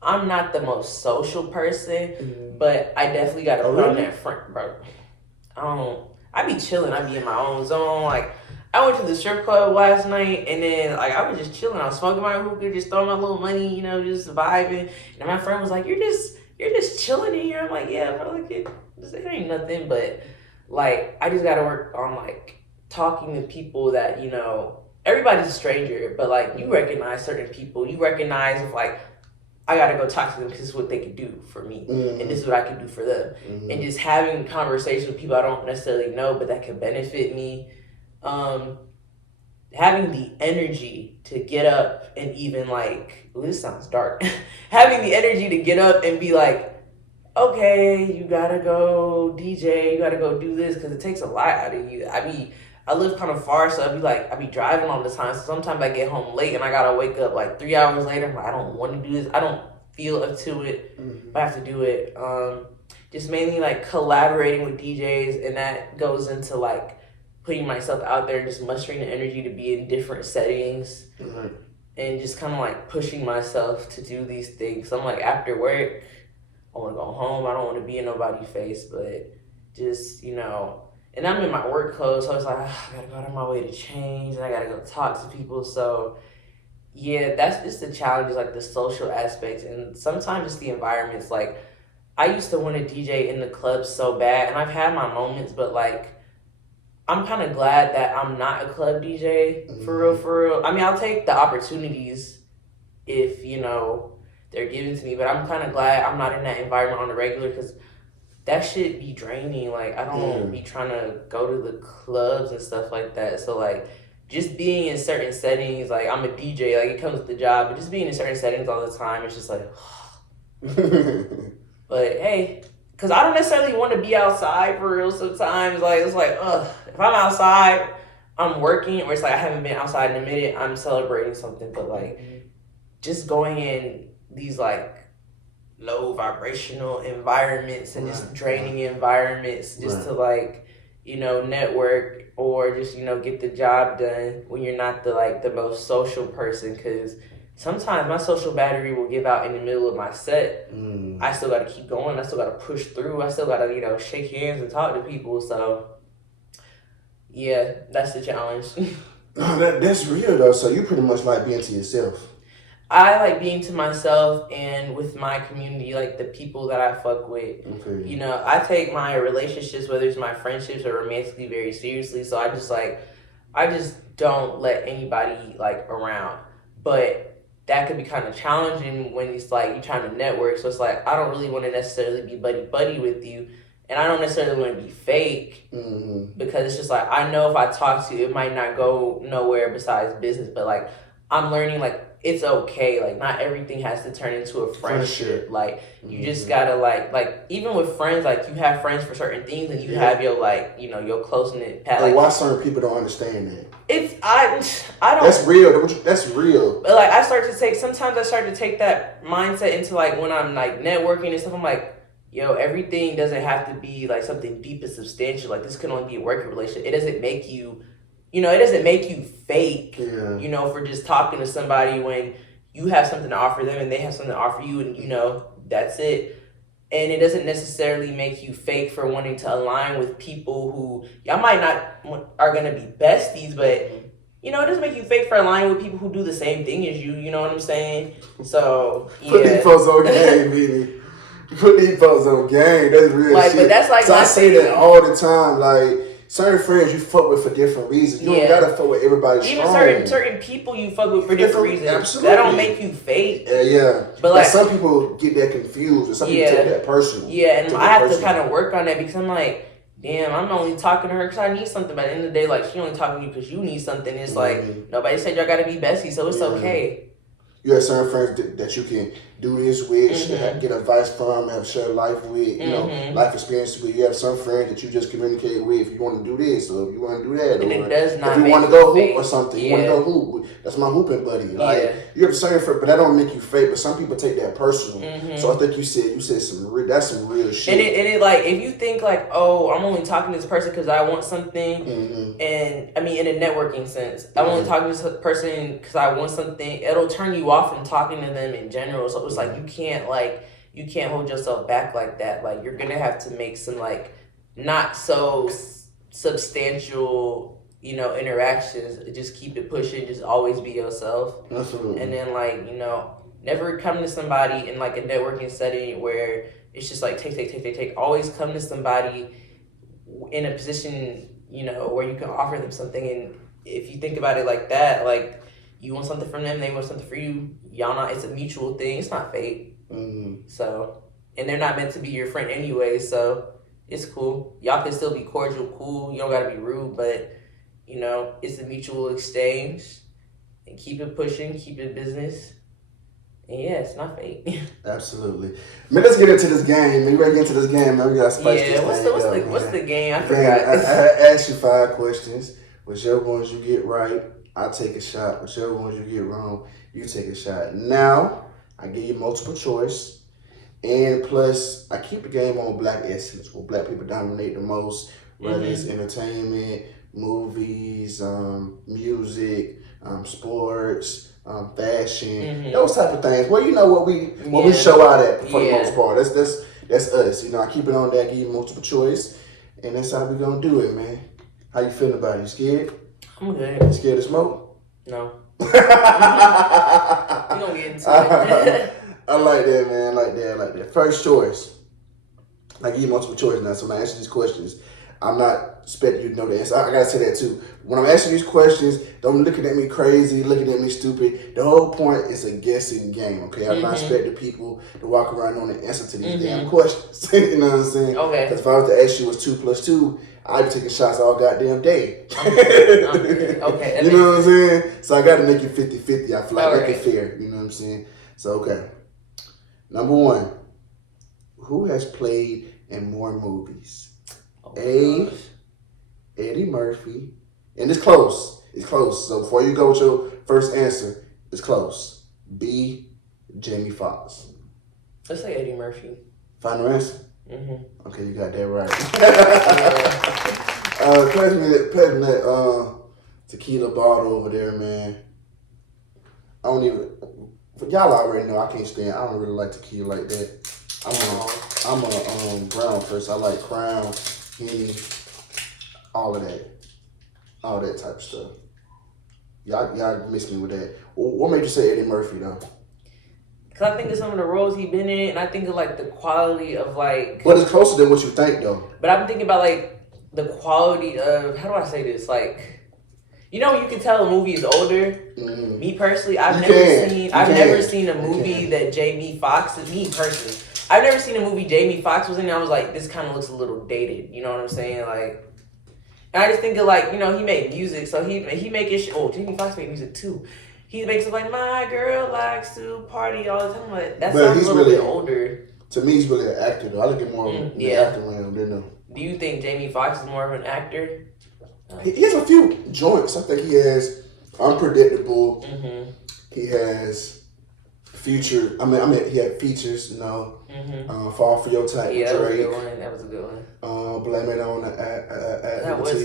I'm not the most social person, but I definitely got to put on that front, bro. I be chilling. I be in my own zone. Like, I went to the strip club last night, and then like I was just chilling. I was smoking my hookah, just throwing my little money, you know, just vibing. And my friend was like, "You're just chilling in here." I'm like, "Yeah, bro, like it ain't nothing." But like, I just got to work on like talking to people that, you know, everybody's a stranger, but like you recognize certain people. You recognize if like I gotta go talk to them because this is what they can do for me, and this is what I can do for them. And just having conversations with people I don't necessarily know, but that can benefit me. Having the energy to get up and even like, well, this sounds dark. Having the energy to get up and be like, okay, you gotta go DJ, you gotta go do this, because it takes a lot out of you. I live kind of far, so I be driving all the time. So sometimes I get home late and I gotta wake up like 3 hours later. I'm like, I don't want to do this. I don't feel up to it, but I have to do it. Just mainly like collaborating with DJs, and that goes into like putting myself out there, just mustering the energy to be in different settings, and just kind of like pushing myself to do these things. So I'm like, after work, I want to go home. I don't want to be in nobody's face, but just, you know. And I'm in my work clothes, so it's like, I gotta go out of my way to change, and I gotta go talk to people. So, yeah, that's just the challenge, like the social aspects, and sometimes it's the environments. Like, I used to want to DJ in the clubs so bad, and I've had my moments, but like, I'm kind of glad that I'm not a club DJ, for real. I mean, I'll take the opportunities if, you know, they're given to me, but I'm kind of glad I'm not in that environment on the regular, because that shit be draining. Like, I don't be trying to go to the clubs and stuff like that. So, like, just being in certain settings, like, I'm a DJ, like, it comes with the job, but just being in certain settings all the time, it's just like, but hey, because I don't necessarily want to be outside for real sometimes. Like, it's like, if I'm outside, I'm working, or it's like I haven't been outside in a minute, I'm celebrating something. But, like, just going in these, like, low vibrational environments and just draining environments just to, like, you know, network or just, you know, get the job done when you're not the most social person. Because sometimes my social battery will give out in the middle of my set. I still got to keep going. I still got to push through. I still got to, you know, shake hands and talk to people. So, yeah, that's the challenge. That's real, though. So you pretty much like being to yourself. I like being to myself and with my community, like the people that I fuck with. Okay. You know, I take my relationships, whether it's my friendships or romantically, very seriously. So I just don't let anybody like around. But that could be kind of challenging when it's like you're trying to network. So it's like, I don't really want to necessarily be buddy with you. And I don't necessarily want to be fake, because it's just like, I know if I talk to you, it might not go nowhere besides business. But like, I'm learning, like, it's okay. Like, not everything has to turn into a friendship. Like, you just gotta like even with friends, like, you have friends for certain things, and you have your, like, you know, your close-knit path. Like, why certain people don't understand that? I don't. That's real. That's real. But like, sometimes I start to take that mindset into like when I'm like networking and stuff. I'm like, yo, everything doesn't have to be like something deep and substantial. Like, this can only be a working relationship. It doesn't make you, you know, it doesn't make you fake, you know, for just talking to somebody when you have something to offer them and they have something to offer you, and, you know, that's it. And it doesn't necessarily make you fake for wanting to align with people who y'all might not are going to be besties, but, you know, it doesn't make you fake for aligning with people who do the same thing as you know what I'm saying? So, yeah. Put these folks on game, baby. Put these folks on game. That's real like, shit. But that's like, so I say that all the time, like, certain friends you fuck with for different reasons. You don't gotta fuck with everybody. Even strong. certain people you fuck with for different reasons. Absolutely. That don't make you fake. Yeah. But like, some people get that confused, and some people take that personal. Yeah, and I have to kind of work on that, because I'm like, damn, I'm only talking to her because I need something. By the end of the day, like, she only talking to you because you need something. It's like, nobody said y'all gotta be besties, so it's okay. You have certain friends that you can do this with, get advice from, have shared life with, you know, life experience with. You have some friends that you just communicate with if you want to do this or if you want to do that. And or it does not if you make want to go fake. hoop or something, you want to go hoop. That's my hooping buddy. Like you have a certain friend, but that don't make you fake. But some people take that personal. So I think you said that's some real shit. And it like if you think like, oh, I'm only talking to this person because I want something, and I mean in a networking sense, I'm only talking to this person because I want something. It'll turn you off from talking to them in general. So it's like you can't hold yourself back like that. Like you're gonna have to make some like not so substantial, you know, interactions. Just keep it pushing. Just always be yourself. Absolutely. And then like, you know, never come to somebody in like a networking setting where it's just like take. Always come to somebody in a position, you know, where you can offer them something. And if you think about it like that, like you want something from them, they want something for you. Y'all not. It's a mutual thing. It's not fake. So, and they're not meant to be your friend anyway. So it's cool. Y'all can still be cordial, cool. You don't gotta be rude, but you know, it's a mutual exchange. And keep it pushing. Keep it business. And yeah, it's not fake. Absolutely. Man, let's get into this game. Man, you ready to get into this game, man? We got to spice this thing what's the game? I man, forgot. I asked you 5 questions. Whichever ones you get right, I take a shot. Whichever ones you get wrong, you take a shot. Now, I give you multiple choice. And plus, I keep the game on black essence, where black people dominate the most, whether it's entertainment, movies, music, sports, fashion, those type of things. Well, you know what we show out at for the most part. That's us. You know, I keep it on that, give you multiple choice, and that's how we gonna do it, man. How you feeling about it? You scared? I'm good. You scared to smoke? No. We gonna get into it. I like that, man. I like that. First choice. I give you multiple choice now, so when I answer these questions, I'm not expecting you to know the answer. I gotta say that too. When I'm asking these questions, don't looking at me crazy, looking at me stupid. The whole point is a guessing game, okay? I'm not expecting people to walk around knowing the answer to these damn questions. You know what I'm saying? Okay. Because if I was to ask you what's 2 plus 2, I'd be taking shots all goddamn day. Okay. You know what I'm saying? So I gotta make it 50-50. I feel like All make it fair. You know what I'm saying? So, okay. Number 1. Who has played in more movies? A, Eddie Murphy. And it's close. It's close. So before you go with your first answer, it's close. B, Jamie Foxx. Let's say Eddie Murphy. Final answer? Okay, you got that right. Pass me that tequila bottle over there, man. I don't even... Y'all already know I can't stand... I don't really like tequila like that. I'm a brown person. I like Crown, Henny, all of that type of stuff. Y'all miss me with that. What made you say Eddie Murphy though? Cause I think of some of the roles he been in, and I think of like the quality of like. But it's closer than what you think though. But I'm thinking about like the quality of, how do I say this? Like, you know, you can tell a movie is older. Me personally, I've never seen a movie that Jamie Foxx is. Me personally, I've never seen a movie Jamie Foxx was in. And I was like, this kind of looks a little dated. You know what I'm saying? Like. And I just think of like, you know, he made music, so he making Jamie Foxx made music too. He makes it like, my girl likes to party all the time. Like, that sounds a little bit older. To me, he's really an actor though. I look at more of the actor realm than him. Do you think Jamie Foxx is more of an actor? He has a few joints. I think he has Unpredictable. He has Future. I mean, he had features. You know, Fall for Your Type. Yeah, that was a good one. That was a good one. Blame It on the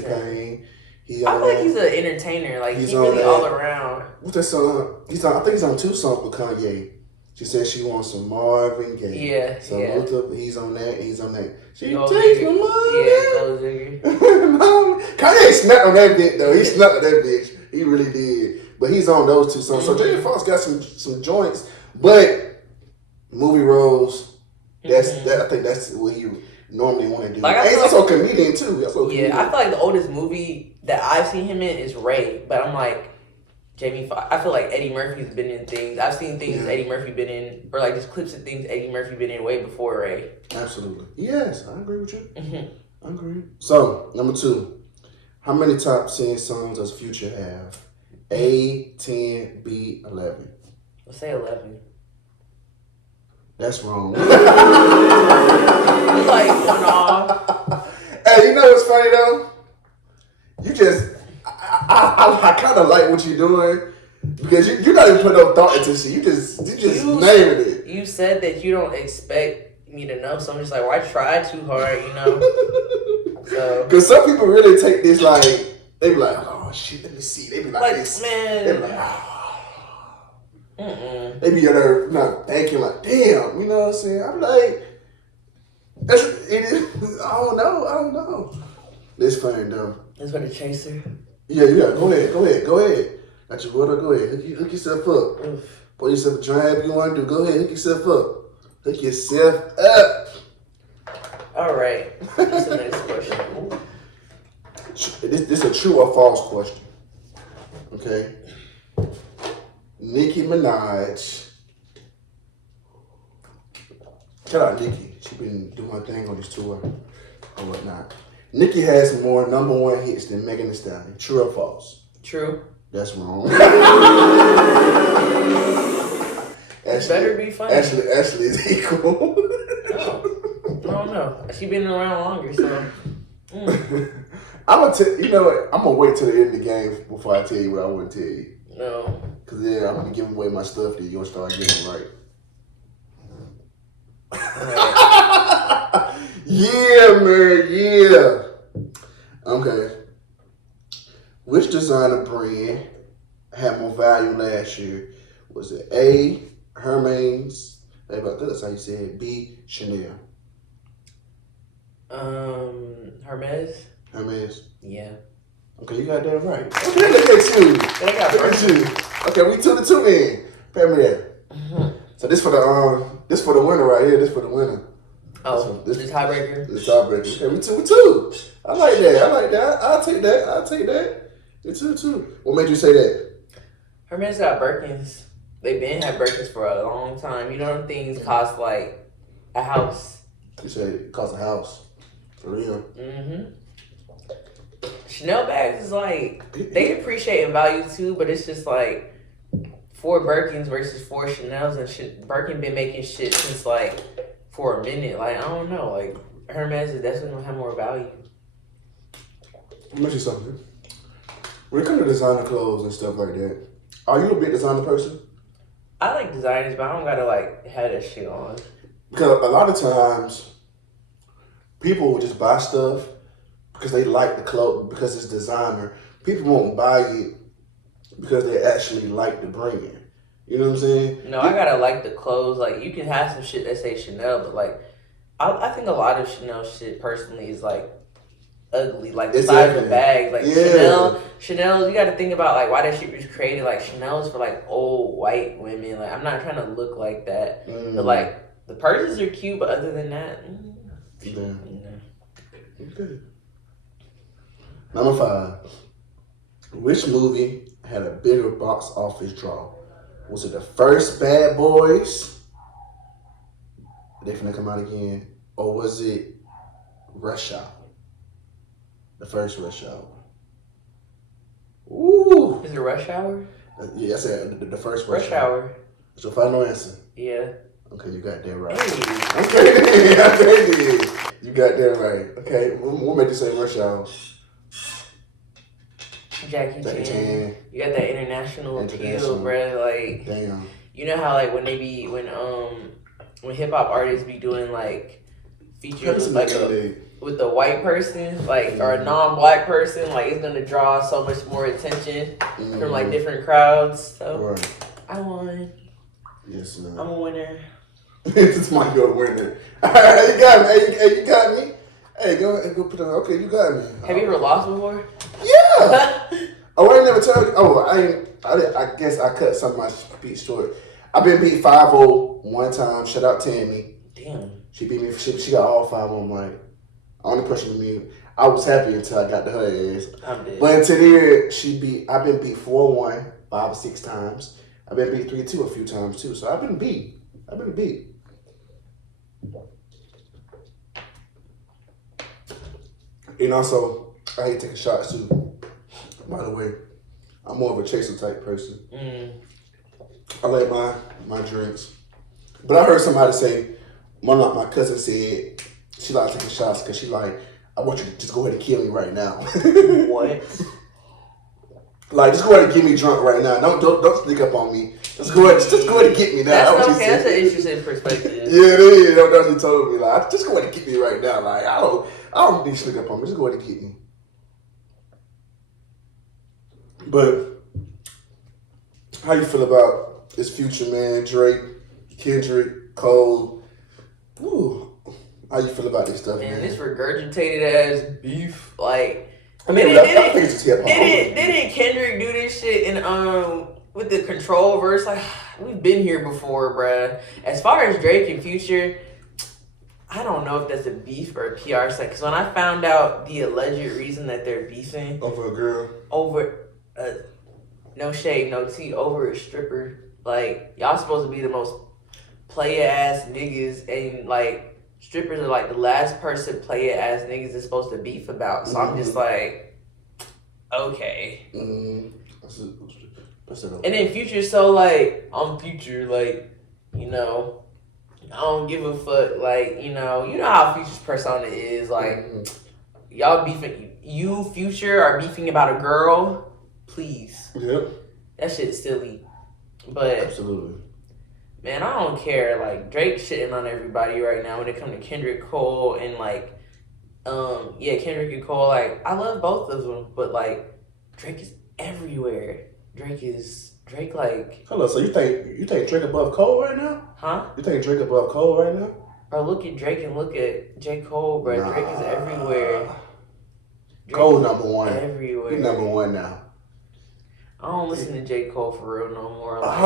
T-Pain. I feel like he's an entertainer. Like he's really all around. What's that song? I think he's on 2 songs with Kanye. She said she wants some Marvin Gaye. Yeah, so he's on that. He's on that. She Gold takes Digger. my money. Yeah, Gold Digger. Kanye snapped on that bitch though. He snapped on that bitch. He really did. But he's on those 2 songs. So Jamie Foxx got some joints, but movie roles. I think that's what he normally want to do. Like, he's also a comedian too. I feel like the oldest movie that I've seen him in is Ray, but I'm like Jamie Foxx. I feel like Eddie Murphy's been in things. I've seen things Eddie Murphy been in, or like just clips of things Eddie Murphy been in way before Ray. Absolutely. Yes, I agree with you. I agree. So, number 2. How many top 10 songs does Future have? A, 10, B, 11. Let's say 11. That's wrong. Like one off. Hey, you know what's funny though? You just, I kind of like what you're doing because you're not even putting no thought into shit. You just named it. You said that you don't expect me to know, so I'm just like, well, I tried too hard, you know. So, because some people really take this like they be like, oh shit, let me see. They be like this, man. They be like, they be in there not thinking like, damn, you know what I'm saying? I'm like, I don't know. It's funny though. That's for the chaser. Yeah. Go ahead. Got your water. Go ahead. Hook yourself up. Pour yourself a drink. If you want to do, go ahead. Hook yourself up. All right. What's the next question? This is a true or false question. Okay. Nicki Minaj. Shout out Nicki. She been doing her thing on this tour or whatnot. Nicki has more number one hits than Megan Thee Stallion. True or false? True. That's wrong. Ashley, better be funny. Ashley is equal. Oh. I don't know. She been around longer, so. I'm gonna tell you know what? I'm gonna wait till the end of the game before I tell you what I want to tell you. No. Cause then I'm gonna give away my stuff that you're gonna start getting right. Yeah, man, yeah. Okay. Which designer brand had more value last year? Was it A, Hermes? That's how you say it. B, Chanel. Hermes. Yeah. Okay, you got that right. Okay, look at you. They got you. Okay, we 2-2 in. Pay me that. Mm-hmm. So this for the winner right here. This for the winner. Oh, this tiebreaker. This tiebreaker. Okay, we 2-2. I like that. I'll take that. It's 2-2. What made you say that? Hermes got Birkins. They been had Birkins for a long time. You know them things cost like a house. You say it costs a house. For real. Mm-hmm. Chanel bags is like, they appreciate in value too, but it's just like 4 Birkins versus 4 Chanels, and shit. Birkin been making shit since like for a minute. Like, I don't know. Like, Hermes is definitely gonna have more value. Let me ask you something. When it comes to designer clothes and stuff like that, are you a big designer person? I like designers, but I don't gotta like have that shit on. Because a lot of times, people will just buy stuff because they like the clothes, because it's designer. People won't buy it because they actually like the brand. You know what I'm saying? No, I gotta like the clothes. Like, you can have some shit that say Chanel, but like, I think a lot of Chanel shit personally is like ugly. Like, the size of the bag. Like, Chanel, you gotta think about like why that shit was created. Like, Chanel is for like old white women. Like, I'm not trying to look like that. But like, the purses are cute, but other than that, yeah. Okay. Number 5. Which movie had a bigger box office draw? Was it the first Bad Boys? They finna come out again. Or was it Rush Hour? The first Rush Hour. Ooh. Is it Rush Hour? Yeah, I said the first Rush Hour. That's your final answer? Yeah. Okay, you got that right. Hey. Okay, you got that right. Okay, what made you say Rush Hour? Jackie Chan. You got that international appeal, bro. Like, damn. You know how like when hip hop artists be doing like features with, like with a white person, like or a non-black person, like it's gonna draw so much more attention from like different crowds. So I won. Yes, man. I'm a winner. This might go winner. You got me. Hey, you got me. Hey, go put on. Okay, you got me. Have you ever lost before? Yeah. Oh, I ain't never told you. Oh, I guess I cut some of my speech short. I've been beat 5-0 one time. Shout out Tammy. Damn. She beat me. She got all 5 on my. Only person to me. I was happy until I got to her ass. I'm dead. But until there, I've been beat 4-1 5 or 6 times. I've been beat 3-2 a few times too. So I've been beat. And also, I hate taking shots too. By the way, I'm more of a chaser type person. I like my drinks But I heard somebody say, my cousin said she likes taking shots because she like, I want you to just go ahead and kill me right now. What? Like, just go ahead and get me drunk right now. Don't sneak up on me. Just go ahead and get me now. That's okay. That's an interesting perspective. Yeah, it is. That's what he told me. Like, just go ahead and get me right now. Like, I don't need to sneak up on me. Just go ahead and get me. But how you feel about this Future, man? Drake, Kendrick, Cole. Ooh, how you feel about this stuff, man? This regurgitated ass beef, like. I think it's just hip hop. Didn't Kendrick do this shit in with the Control verse? Like, we've been here before, bruh. As far as Drake and Future, I don't know if that's a beef or a PR stunt. Because when I found out the alleged reason that they're beefing over a girl, no shade, no tea, over a stripper. Like, y'all supposed to be the most playa ass niggas, and like strippers are like the last person playa ass niggas is supposed to beef about. So I'm just like, okay. And then Future's so like, I'm Future, like, you know, I don't give a fuck, like, you know how Future's persona is, like, y'all beefing, you Future are beefing about a girl, please. Yep. That shit's silly. But absolutely. Man, I don't care. Like, Drake's shitting on everybody right now when it comes to Kendrick, Cole, and like, Kendrick and Cole. Like, I love both of them, but like, Drake is everywhere. Drake like. Hold on, so you think Drake above Cole right now? Huh? You think Drake above Cole right now? Bro, look at Drake and look at J. Cole, bro. Drake is everywhere. Cole number one. Everywhere. He's number one now. I don't listen to J. Cole for real no more. Like,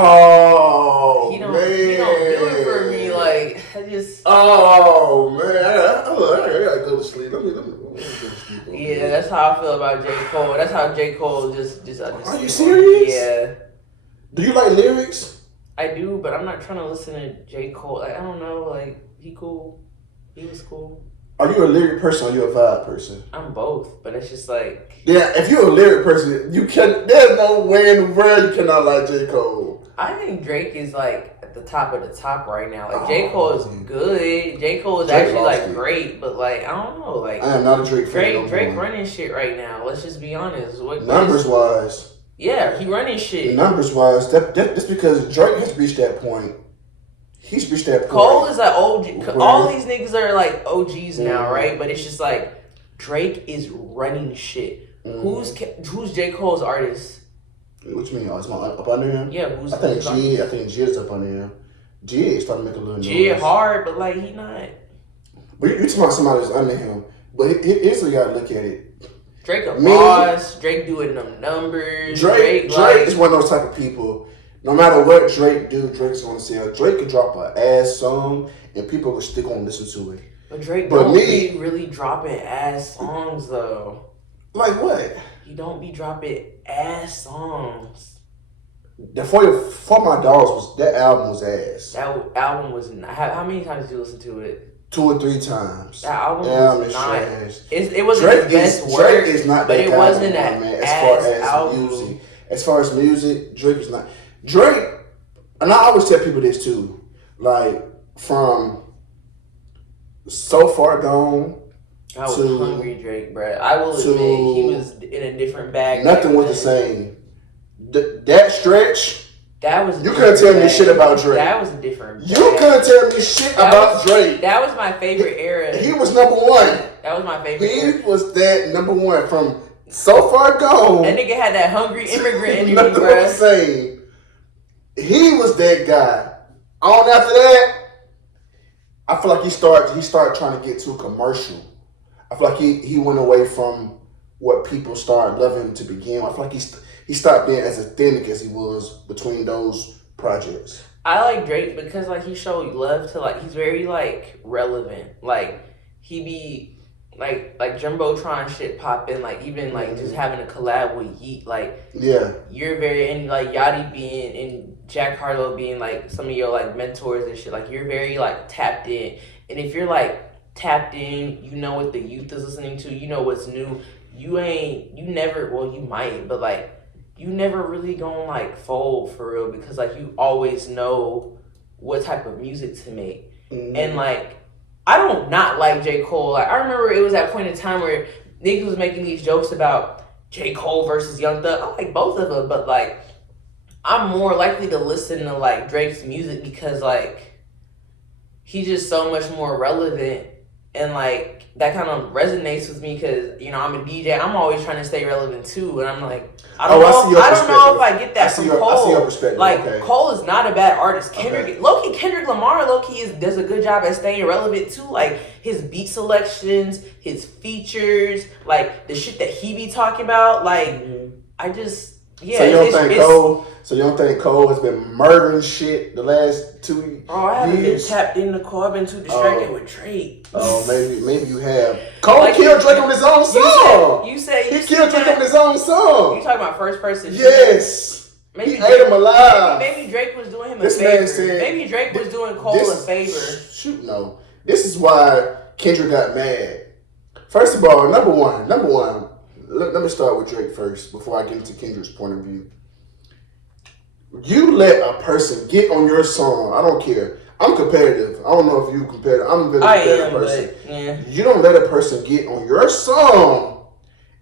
he don't do it for me. Like, I just. Oh man, I gotta go to sleep. Let me go to sleep. Yeah, that's how I feel about J. Cole. That's how J. Cole just. Are you serious? Yeah. Do you like lyrics? I do, but I'm not trying to listen to J. Cole. Like, I don't know. Like, he cool. He was cool. Are you a lyric person or are you a vibe person? I'm both, but it's just like... Yeah, if you're a lyric person, there's no way in the world you cannot like J. Cole. I think Drake is like at the top of the top right now. Like, J. Cole is good. J. Cole is actually like great, but like, I don't know. Like, I am not a Drake fan. Drake running shit right now. Let's just be honest. Numbers wise. Yeah, he running shit. Numbers wise, that's because Drake has reached that point. He's reached that point. Cole is like OG. All these niggas are like OGs now, right? But it's just like Drake is running shit. Who's J. Cole's artist? What you mean? Oh, it's up under him? Yeah, I think G is up under him. G is starting to make a little noise. G hard, but like he not. But you talking about somebody that's under him. But here's what you gotta look at it. Drake a boss. Drake doing them numbers. Drake is one of those type of people. No matter what Drake do, Drake's gonna sell. Drake can drop an ass song and people will still gonna listen to it. But Drake don't be really dropping ass songs though. Like what? He don't be dropping ass songs. For My Dogs that album was ass. That album was not. How many times did you listen to it? 2 or 3 times. That album was not. It wasn't Drake his best work. Drake is not that but it guy wasn't anymore, that man. As far as music, Drake is not. Drake, and I always tell people this too, like from So Far Gone. I was hungry Drake, bro. I will admit he was in a different bag. Nothing was the same. That stretch. That was. You couldn't tell me shit about Drake. That was a different bag. You couldn't tell me shit about Drake. That was my favorite era. He was number one. That was my favorite. He was that number one from So Far Gone. That nigga had that hungry immigrant in me, Nothing bro. was the same. He was that guy. On after that, I feel like he started trying to get too commercial. I feel like he went away from what people started loving to begin with. I feel like he stopped being as authentic as he was between those projects. I like Drake because like he showed love to like he's very like relevant. Like he be like Jumbotron shit popping, like even like just having a collab with Yeet, like you're very and like Yachty being and Jack Harlow being like some of your like mentors and shit, like you're very like tapped in. And if you're like tapped in, you know what the youth is listening to, you know what's new. You might, but like you never really gonna like fold for real because like you always know what type of music to make. Mm-hmm. And like, I don't not like J. Cole. Like, I remember it was that point in time where niggas was making these jokes about J. Cole versus Young Thug. I like both of them, but like, I'm more likely to listen to like Drake's music because like he's just so much more relevant, and like that kind of resonates with me because, you know, I'm a DJ. I'm always trying to stay relevant too, and I'm like, I don't know if I get that from Cole. I see your perspective. Like, okay. Cole is not a bad artist. Okay. Kendrick Lamar does a good job at staying relevant too. Like his beat selections, his features, like the shit that he be talking about. Like, I just, yeah. So you don't think Cole has been murdering shit the last 2 years? Oh, I haven't been tapped in the Cole. I've been too distracted with Drake. Oh, maybe you have. Cole like, killed Drake on his own song. You say he killed Drake on his own song. You talking about first person? Yes. Maybe he ate him alive. Maybe Drake was doing him this a favor. Man said, maybe Drake was doing Cole a favor. Shoot, no. This is why Kendrick got mad. First of all, number one. Let me start with Drake first before I get into Kendrick's point of view. You let a person get on your song. I don't care. I'm competitive. I don't know if you competitive. I'm a very competitive person. But, yeah. You don't let a person get on your song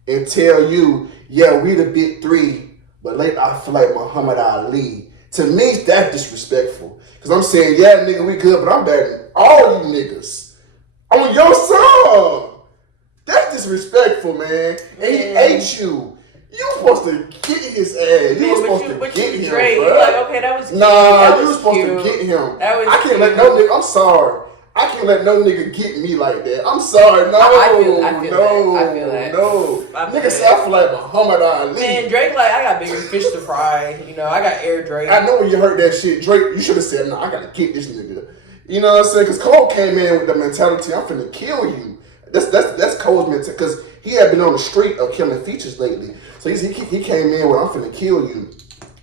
and tell you, yeah, we the big three, but later I feel like Muhammad Ali. To me, that's disrespectful. Because I'm saying, yeah, nigga, we good, but I'm better than all you niggas on your song. That's disrespectful, man. And he ate you. You supposed to get his ass. You were supposed to get him, Drake, bro. like, okay, that was cute. Nah, you were supposed to get him. I can't let no nigga. I'm sorry. I can't let no nigga get me like that. I'm sorry. No, I feel that. Nigga say I feel like Muhammad Ali. Man, Drake, like, I got bigger fish to fry. You know, I got Air Drake. I know when you heard that shit, Drake, you should have said, no, I gotta get this nigga. You know what I'm saying? Because Cole came in with the mentality, I'm finna kill you. That's Cole's mentality. Because he had been on the street of killing features lately. So he came in with, I'm finna kill you.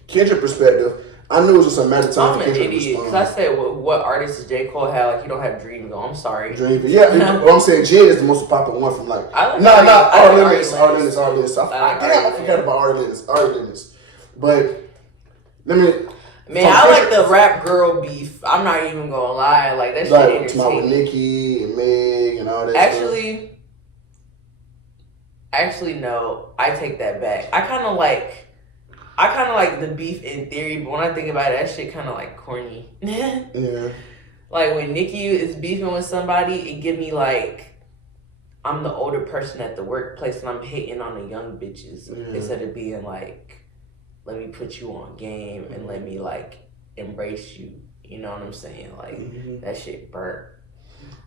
Kendrick perspective, I knew it was just a matter of time for Kendrick to respond. Because I said, what artist does J. Cole have? Like, you don't have Dream Go. I'm sorry. Dream Go. Yeah, what I'm saying, Jid is the most popular one from like... R. Lennox. I forgot about R. Lennox. But, let me... Man, I like the rap girl beef. I'm not even gonna lie. Like, that shit entertaining. With Nicki and Meg and all that Actually, no. I take that back. I kind of like the beef in theory, but when I think about it, that shit kind of like corny. Yeah. Like when Nicki is beefing with somebody, it give me like I'm the older person at the workplace and I'm hating on the young bitches instead of being like, let me put you on game and let me like embrace you. You know what I'm saying? Like that shit burnt.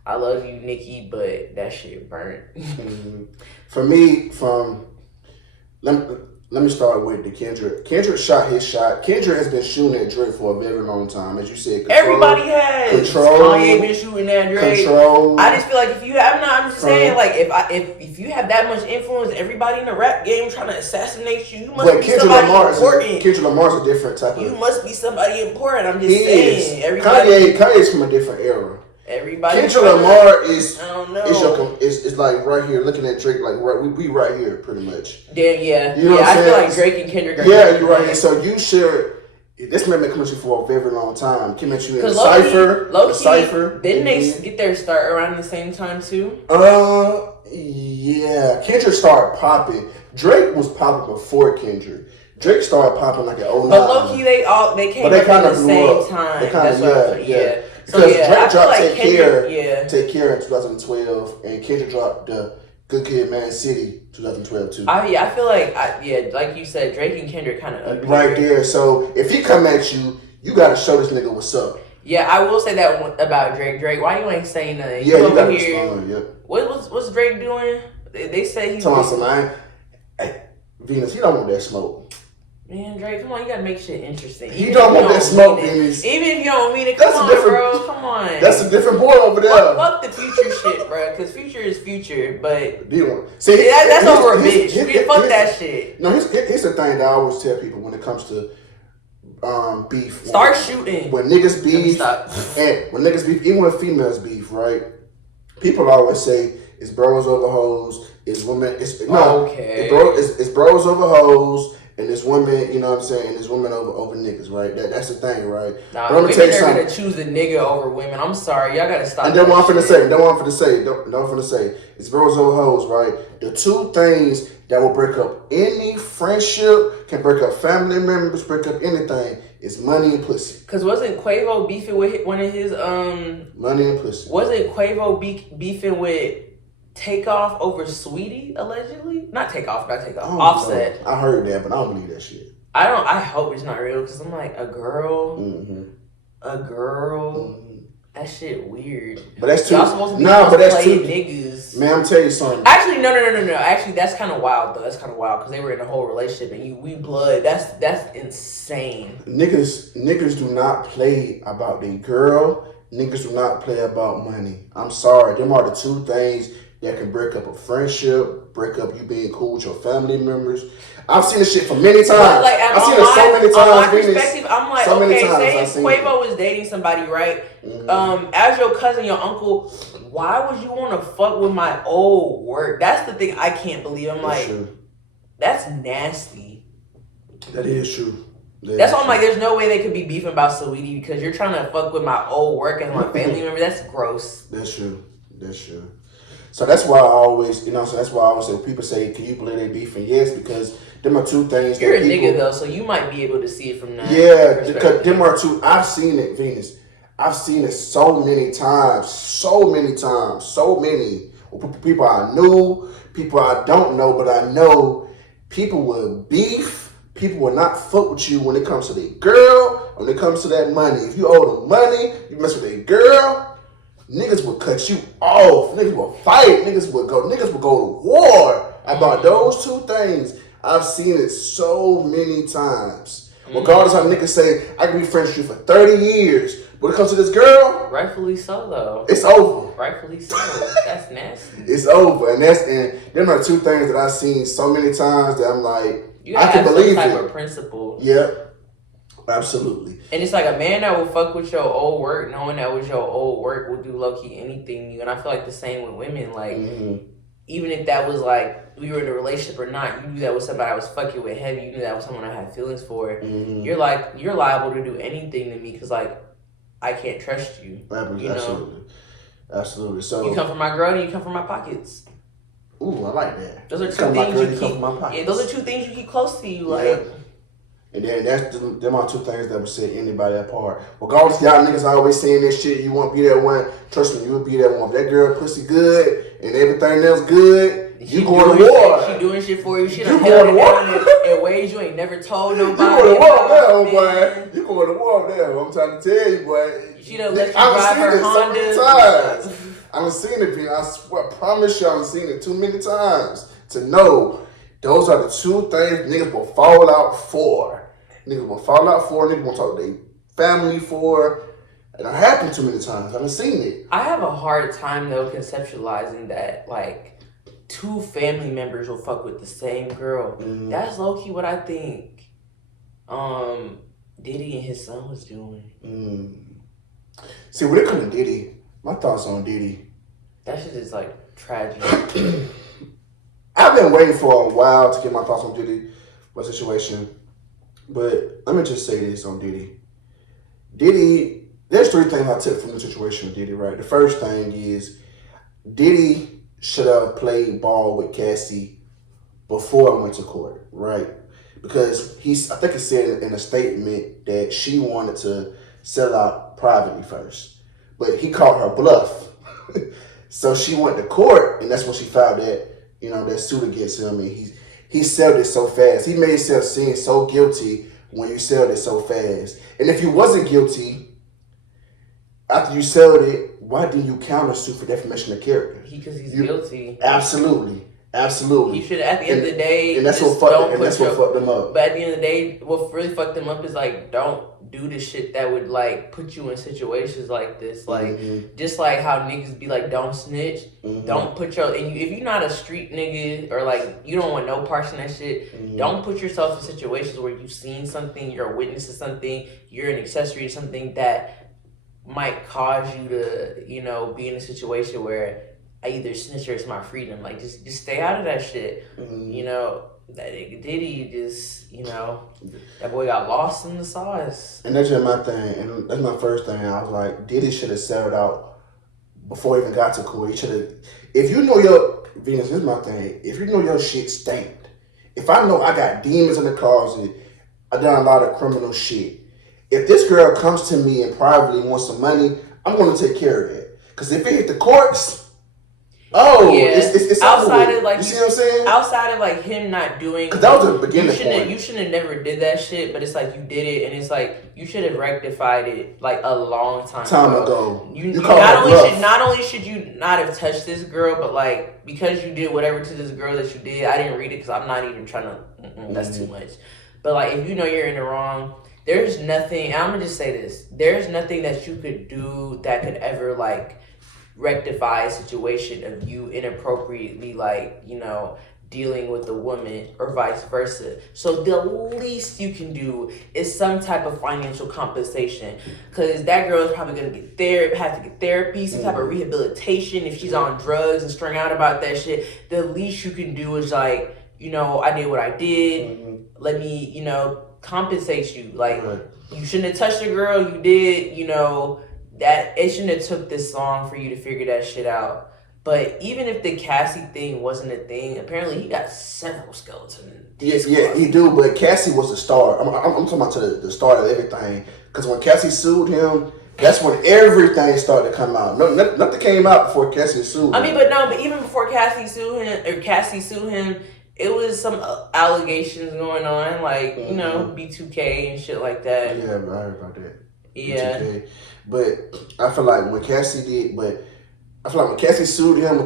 I love you, Nicki, but that shit burnt. For me, let me start with the Kendrick. Kendrick shot his shot. Kendrick has been shooting at Drake for a very long time, as you said. Everybody has. Kanye been shooting at Drake. Control. I just feel like if you have, I'm just saying, like if you have that much influence, everybody in the rap game trying to assassinate you, you must be somebody important. Kendrick Lamar's a different type of. You must be somebody important. I'm just saying. Kanye's from a different era. Everybody. Kendrick Lamar is. I don't know. Is like right here looking at Drake, like we right here pretty much. Yeah. You know what I'm saying? I feel like Drake and Kendrick are. Yeah, you're right here. So you should. This man been coming to you for a very long time. Came at you in Cypher. Didn't they get their start around the same time too? Yeah. Kendrick started popping. Drake was popping before Kendrick. Drake started popping like an 09. But low key they came up at the same time. They kind of yeah. So because Drake dropped like Take Care in 2012, and Kendrick dropped the Good Kid, Mad City 2012 too. I feel like like you said, Drake and Kendrick kind of right there. So if he come at you, you gotta show this nigga what's up. Yeah, I will say that about Drake. Drake, why you ain't saying nothing? Yeah, you gotta respond. Yeah. What's Drake doing? They say he's. Hey, Venus, he don't want that smoke. Man, Drake, come on, you gotta make shit interesting. You don't want that smoke, Venus. Even if you don't mean it, come on, bro. Come on. That's a different boy over there. Fuck the future shit, bro. Because future is future, but see, that's over a bitch. Fuck that shit. No, here's the thing that I always tell people when it comes to beef. Start shooting. When niggas beef, and when niggas beef, even when females beef, right? People always say it's bros over hoes, it's women. It's bros over hoes. and this woman, you know what I'm saying, and this woman over niggas, right? That's the thing, right? Nah, but I'm women are gonna choose a nigga over women. I'm sorry, y'all gotta stop. And then what I'm finna say, it's bros over hoes, right? The two things that will break up any friendship, can break up family members, break up anything, is money and pussy. Cause wasn't Quavo beefing with one of his money and pussy? Wasn't Quavo beefing with Takeoff over Sweetie allegedly? Not Takeoff. Offset. I heard that, but I don't believe that shit. I hope it's not real because I'm like a girl. That shit weird. But that's too. Y'all supposed to be niggas. Man, I'm tell you something. Actually, no. Actually, that's kind of wild though. That's kind of wild because they were in a whole relationship and we blood. That's insane. Niggas do not play about their girl. Niggas do not play about money. I'm sorry. Them are the two things that can break up a friendship, break up you being cool with your family members. I've seen this shit for many times. Like, I've seen it so many times. On my perspective, I'm like, so okay, say Quavo is dating somebody, right? As your cousin, your uncle, why would you want to fuck with my old work? That's the thing I can't believe. I'm like, that's nasty. That is true. That's why I'm like, there's no way they could be beefing about Saweetie because you're trying to fuck with my old work and my family member. That's gross. That's true. So that's why I always, that's why I always say, people say, can you believe they beefing? Yes, because them are two things You're a nigga though, so you might be able to see it from that. Yeah, because them are two, I've seen it, Venus. I've seen it so many times. People I knew, people I don't know, but I know people will beef. People will not fuck with you when it comes to their girl, when it comes to that money. If you owe them money, you mess with a girl, niggas will cut you off. Niggas will fight. Niggas will go to war about those two things. I've seen it so many times. Regardless how niggas say, I can be friends with you for 30 years. When it comes to this girl, rightfully so though. It's over. Rightfully so. That's nasty. It's over. And them are two things that I've seen so many times that I'm like, I can believe some it. type of principle. Yep. Absolutely. And it's like a man that will fuck with your old work, knowing that was your old work, will do low key anything to you. And I feel like the same with women. Like, even if that was like we were in a relationship or not, you knew that was somebody I was fucking with heavy. You knew that was someone I had feelings for. You're liable to do anything to me because like I can't trust you. Absolutely. So you come from my girl and you come from my pockets. Ooh, I like that. Those are two things you keep. Yeah, those are two things you keep close to you. Like. Yeah. And then them are two things that would set anybody apart. Regardless, y'all niggas always saying that shit. You won't be that one. Trust me, you will be that one. If that girl pussy good and everything else good, you going to war. She doing shit for you. She done held it down in ways you ain't never told nobody. You going to war now, boy. You going to war now. I'm trying to tell you, boy. She done let you drive her Honda. I've seen it, I swear, I promise you, I've seen it too many times to know those are the two things niggas will fall out for. Niggas will talk to their family for. And it happened too many times. I've seen it. I have a hard time though conceptualizing that like two family members will fuck with the same girl. That's low key what I think Diddy and his son was doing. See, when it comes to Diddy, my thoughts on Diddy. That shit is like tragic. I've been waiting for a while to get my thoughts on Diddy, my situation. But let me just say this on Diddy. Diddy, there's three things I took from the situation with Diddy, right? The first thing is Diddy should have played ball with Cassie before I went to court, right? Because I think he said in a statement that she wanted to sell out privately first. But he called her bluff. So she went to court, and that's when she filed that suit against him, and he sold it so fast. He made himself seem so guilty when you sold it so fast. And if you wasn't guilty, after you sold it, why didn't you counter suit for defamation of character? Because he's guilty. Absolutely. You should, at the end of the day, and that's what fucked them up. But at the end of the day, what really fucked them up is like, don't do the shit that would like put you in situations like this. Like just like how niggas be like, don't snitch, don't put if you're not a street nigga or like you don't want no parts in that shit, don't put yourself in situations where you've seen something, you're a witness to something, you're an accessory to something that might cause you to be in a situation where I either snitch or it's my freedom. Like just stay out of that shit. that nigga Diddy just, that boy got lost in the sauce. And that's just my thing. And that's my first thing. I was like, Diddy should have settled out before he even got to court. He should have. If you know your Venus, this is my thing. If you know your shit stanked, if I know I got demons in the closet, I done a lot of criminal shit. If this girl comes to me and privately wants some money, I'm going to take care of it. Because if it hit the courts. It's outside of like you see what I'm saying? Outside of like him not doing, because that was the beginning point. You shouldn't have never did that shit. But it's like you did it, and it's like you should have rectified it like a long time ago. You not only should you not have touched this girl, but like because you did whatever to this girl that you did. I didn't read it because I'm not even trying to. That's too much. But like if you know you're in the wrong, there's nothing. I'm gonna just say this: there's nothing that you could do that could ever like rectify a situation of you inappropriately dealing with the woman or vice versa. So the least you can do is some type of financial compensation, because that girl is probably gonna have to get therapy, some type of rehabilitation if she's on drugs and strung out about that shit. The least you can do is like, I did what I did. Let me, compensate you. Like you shouldn't have touched the girl. You did, that it shouldn't have took this long for you to figure that shit out. But even if the Cassie thing wasn't a thing, apparently he got several skeletons. Yes, yeah, he do. But Cassie was the start. I'm talking about the start of everything. Because when Cassie sued him, that's when everything started to come out. Nothing came out before Cassie sued him. But even before Cassie sued him, it was some allegations going on, like B2K and shit like that. Yeah, I heard about that. Yeah. B2K. But I feel like when Cassie sued him,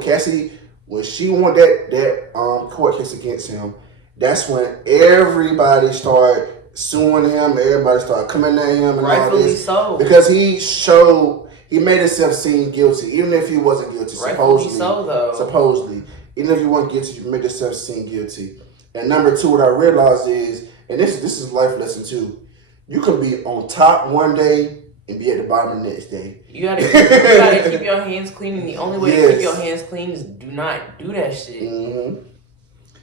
when she won that court case against him, that's when everybody started suing him. Everybody started coming at him and rightfully all this, so, because he made himself seem guilty, even if he wasn't guilty. Rightfully so, though. Supposedly, even if you weren't guilty, you made yourself seem guilty. And number two, what I realized is, and this is life lesson too, you can be on top one day and be at the bottom the next day. You gotta keep your hands clean, and the only way to keep your hands clean is do not do that shit. Mm-hmm.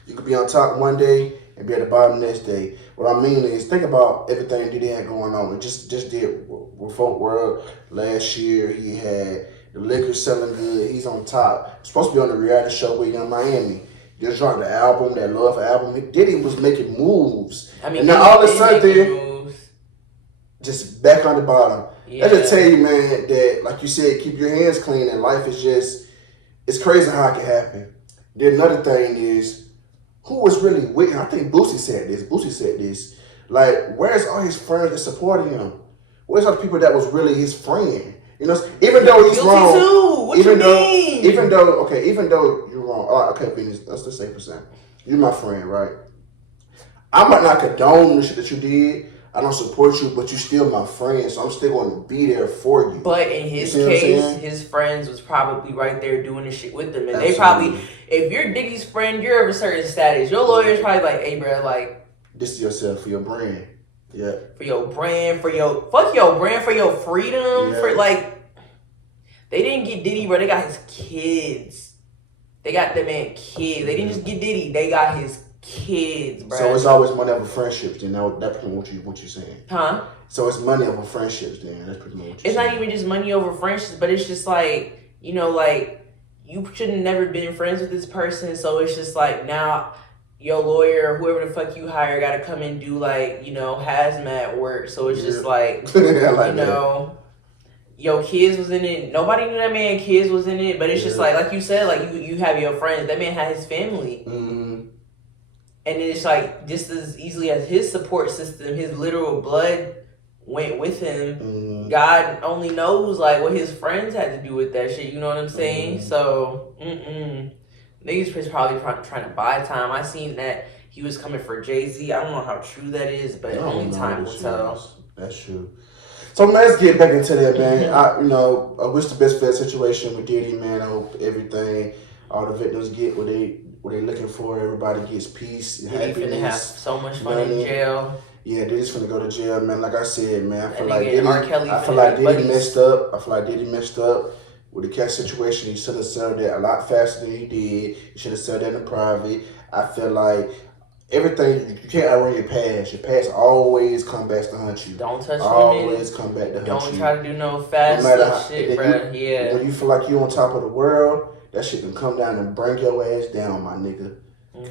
You could be on top one day and be at the bottom the next day. What I mean is, think about everything Diddy had going on. It just did with Folk World last year. He had the liquor selling good. He's on top. Supposed to be on the reality show with Young Miami. Just dropped the album, that Love album. Diddy was making moves. And now all of a sudden, just back on the bottom. Yeah. I just tell you, man, that like you said, keep your hands clean, and life is just, it's crazy how it can happen. Then another thing is, who was really with him? I think Boosie said this. Like, where's all his friends that supported him? Where's all the people that was really his friend? Even though he's wrong. Too. Even though you're wrong. Okay, Venus, let's just say %. You're my friend, right? I might not condone the shit that you did. I don't support you, but you're still my friend, so I'm still going to be there for you. But in his case, his friends was probably right there doing the shit with him. And Absolutely. They probably, if you're Diddy's friend, you're of a certain status. Your lawyer's probably like, hey, bro, like, this is yourself, for your brand. Yeah. For your brand, fuck your brand, for your freedom. Yeah. For, like, they didn't get Diddy, bro. They got his kids. They got the man kids. They didn't just get Diddy. They got his kids, bro. So it's always money over friendships, then. That's pretty much what you're saying. Huh? So it's money over friendships, then. That's pretty much what you're saying. It's not even just money over friendships, but it's just like, like, you should have never been friends with this person, so it's just like, now your lawyer or whoever the fuck you hire got to come and do, like, hazmat work. So it's just like, your kids was in it. Nobody knew that man kids was in it, but it's just like you said, like, you have your friends. That man had his family. Mm-hmm. And it's like, just as easily as his support system, his literal blood went with him. Mm-hmm. God only knows, like, what his friends had to do with that shit. You know what I'm saying? Mm-hmm. So, niggas was probably trying to buy time. I seen that he was coming for Jay-Z. I don't know how true that is, but only time will tell. That's true. So let's get back into that, man. I wish the best for that situation with Diddy, man. I hope everything, all the victims get what they looking for. Everybody gets peace and happiness. Diddy finna have so much fun in jail. Yeah, Diddy's finna go to jail, man. Like I said, man, I feel like Diddy messed up. I feel like Diddy messed up with the cash situation. He should have settled that a lot faster than he did. He should have settled that in private. I feel like everything, you can't outrun your past. Your past always come back to hunt you. Don't touch always women. come back to hunt Don't you. try to do no fast shit, bro. Yeah. When you feel like you on top of the world, that shit can come down and bring your ass down, my nigga.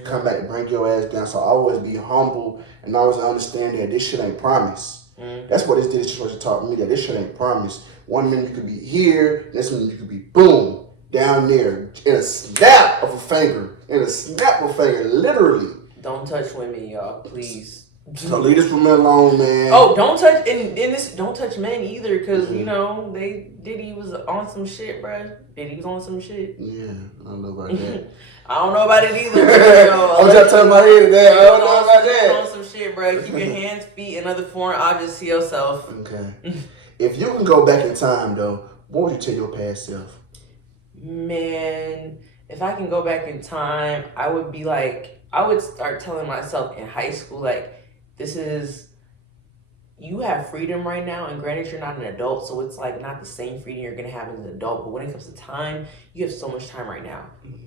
Come back and bring your ass down. So always be humble and always understand that this shit ain't promise. That's what this Diddy situation taught me, that this shit ain't promise. 1 minute you could be here, next minute you could be boom, down there, in a snap of a finger. Literally. Don't touch women, y'all, please. So leave this woman alone, man. Oh, don't touch don't touch men either, cause you know Diddy was on some shit, bruh. Diddy was on some shit. Yeah, I don't know about that. I don't know about it either. I'm just turning my head to that. I don't know about that. On some shit, bruh. Keep your hands, feet, and other foreign objects to yourself. Okay. If you can go back in time, though, what would you tell your past self? Man, if I can go back in time, I would start telling myself in high school, like, you have freedom right now, and granted you're not an adult, so it's like not the same freedom you're gonna have as an adult, but when it comes to time, you have so much time right now.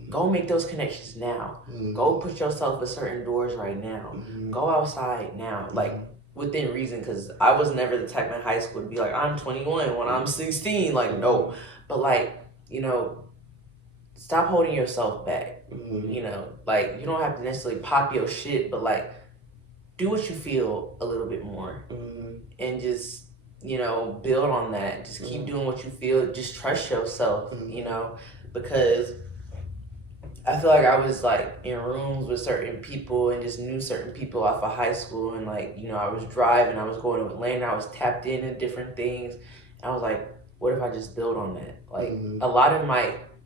Go make those connections now. Go put yourself in certain doors right now. Go outside now, like within reason, because I was never the type in high school to be like, I'm 21 when I'm 16, like, no. But like, you know, stop holding yourself back. You know, like, you don't have to necessarily pop your shit, but like, do what you feel a little bit more, and just, you know, build on that. Just keep doing what you feel. Just trust yourself, you know, because I feel like I was like in rooms with certain people and just knew certain people off of high school, and like, you know, I was driving, I was going to Atlanta, I was tapped into different things. And I was like, what if I just build on that? Like, a lot of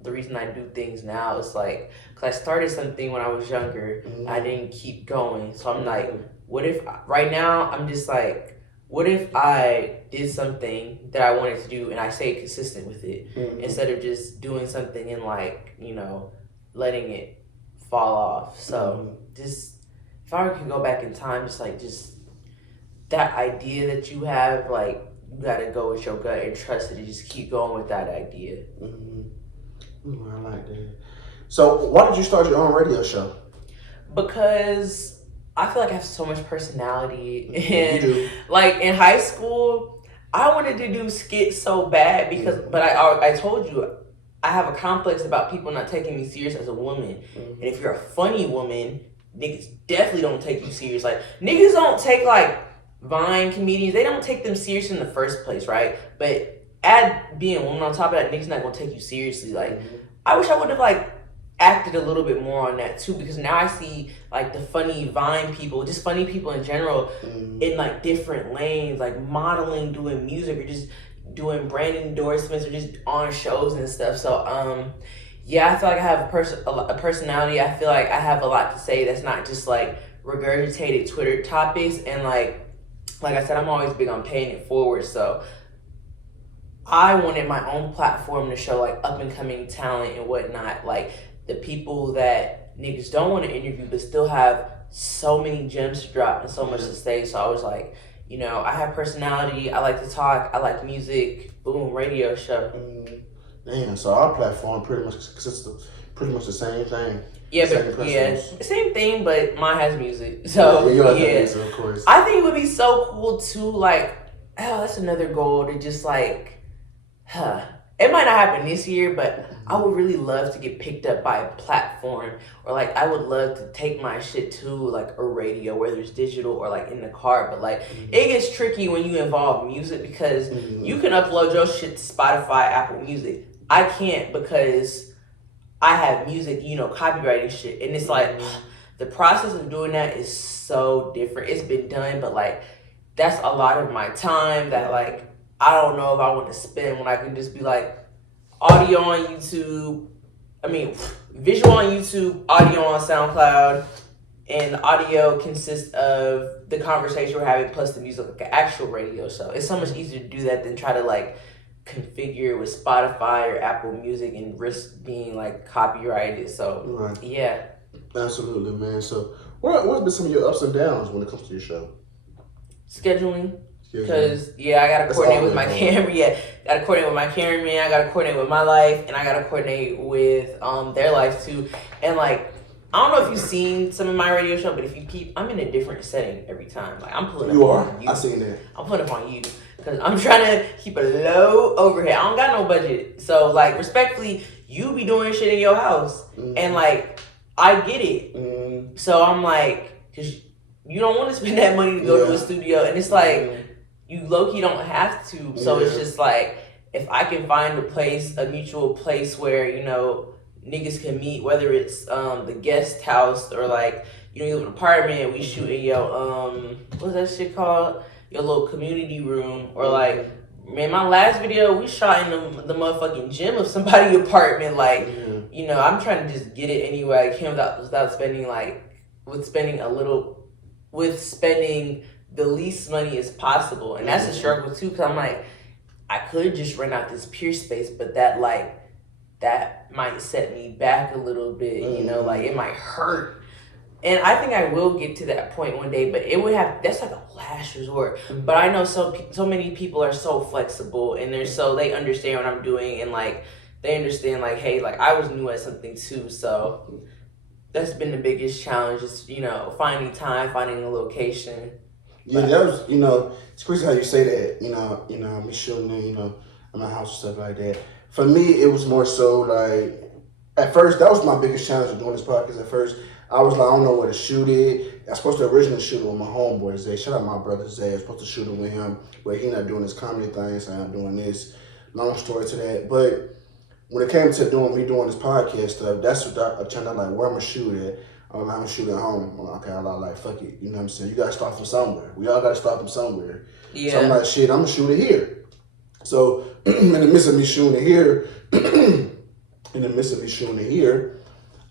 the reason I do things now is like, because I started something when I was younger, I didn't keep going. So I'm like, what if, right now, I'm just like, what if I did something that I wanted to do and I stayed consistent with it, instead of just doing something and like, you know, letting it fall off. So just, if I could go back in time, just that idea that you have, like, you gotta go with your gut and trust it and just keep going with that idea. I like that. So why did you start your own radio show? Because I feel like I have so much personality, and you do. Like in high school, I wanted to do skits so bad because, but I told you, I have a complex about people not taking me serious as a woman, and if you're a funny woman, niggas definitely don't take you serious. Like, niggas don't take like Vine comedians, they don't take them serious in the first place, right? But add being a woman on top of that, niggas not gonna take you seriously. Like, I wish I would have like acted a little bit more on that too, because now I see like the funny Vine people, just funny people in general, in like different lanes, like modeling, doing music, or just doing brand endorsements, or just on shows and stuff. So yeah, I feel like I have a personality. I feel like I have a lot to say that's not just like regurgitated Twitter topics, and like I said, I'm always big on paying it forward. So I wanted my own platform to show like up and coming talent and whatnot, like the people that niggas don't want to interview but still have so many gems to drop and so much to say. So I was like, you know, I have personality, I like to talk, I like music, boom, radio show. Damn, so our platform pretty much consists of pretty much the same thing. Yeah, but yeah, same thing, but mine has music. So yeah, music, of course. I think it would be so cool too. Like, that's another goal to just like, it might not happen this year, but I would really love to get picked up by a platform, or like I would love to take my shit to like a radio, whether it's digital or like in the car. But like it gets tricky when you involve music, because you can upload your shit to Spotify, Apple Music. I can't, because I have music, you know, copywriting shit, and it's like the process of doing that is so different. It's been done, but like that's a lot of my time that like I don't know if I want to spend when I can just be like audio on YouTube. I mean, visual on YouTube, audio on SoundCloud, and the audio consists of the conversation we're having plus the music, like an actual radio show. It's so much easier to do that than try to like configure with Spotify or Apple Music and risk being like copyrighted. So yeah, absolutely, man. So what's been some of your ups and downs when it comes to your show? Scheduling. Because I gotta coordinate with my camera. Yeah, gotta coordinate with my cameraman. I gotta coordinate with my life, and I gotta coordinate with their life too. And like I don't know if you've seen some of my radio show, but if you keep, I'm in a different setting every time. Like I'm pulling You up are. on you. I seen that. I'm putting up on you because I'm trying to keep a low overhead. I don't got no budget, so like respectfully, you be doing shit in your house, and like I get it. So I'm like, cause you don't want to spend that money to go to a studio, and it's like you low key don't have to. So it's just like if I can find a mutual place where you know. Niggas can meet, whether it's the guest house or like you live in an apartment, we shoot in your what's that shit called? Your little community room, or like man, my last video we shot in the motherfucking gym of somebody's apartment. Like you know, I'm trying to just get it anywhere I can without spending spending the least money as possible, and that's a struggle too. Cause I'm like, I could just rent out this pure space, but that might set me back a little bit, you know, like it might hurt. And I think I will get to that point one day, but that's like a last resort. But I know so many people are so flexible and they understand what I'm doing and like they understand like, hey, like I was new at something too. So that's been the biggest challenge is, you know, finding time, finding a location. Yeah, that was, you know, it's crazy how you say that, you know, me shooting in, you know, in my house and stuff like that. For me, it was more so like, at first, that was my biggest challenge of doing this podcast. At first, I was like, I don't know where to shoot it. I was supposed to originally shoot it with my homeboy, Zay. Shout out my brother, Zay. I was supposed to shoot it with him, but he not doing this comedy thing, so I'm doing this. Long story to that. But when it came to doing this podcast stuff, that's what I turned out like, where I'm going to shoot it. I'm going to shoot at home. I'm like, okay, I'm like, fuck it. You know what I'm saying? You got to start from somewhere. We all got to start from somewhere. Yeah. So I'm like, shit, I'm going to shoot it here. So in the midst of me shooting it here,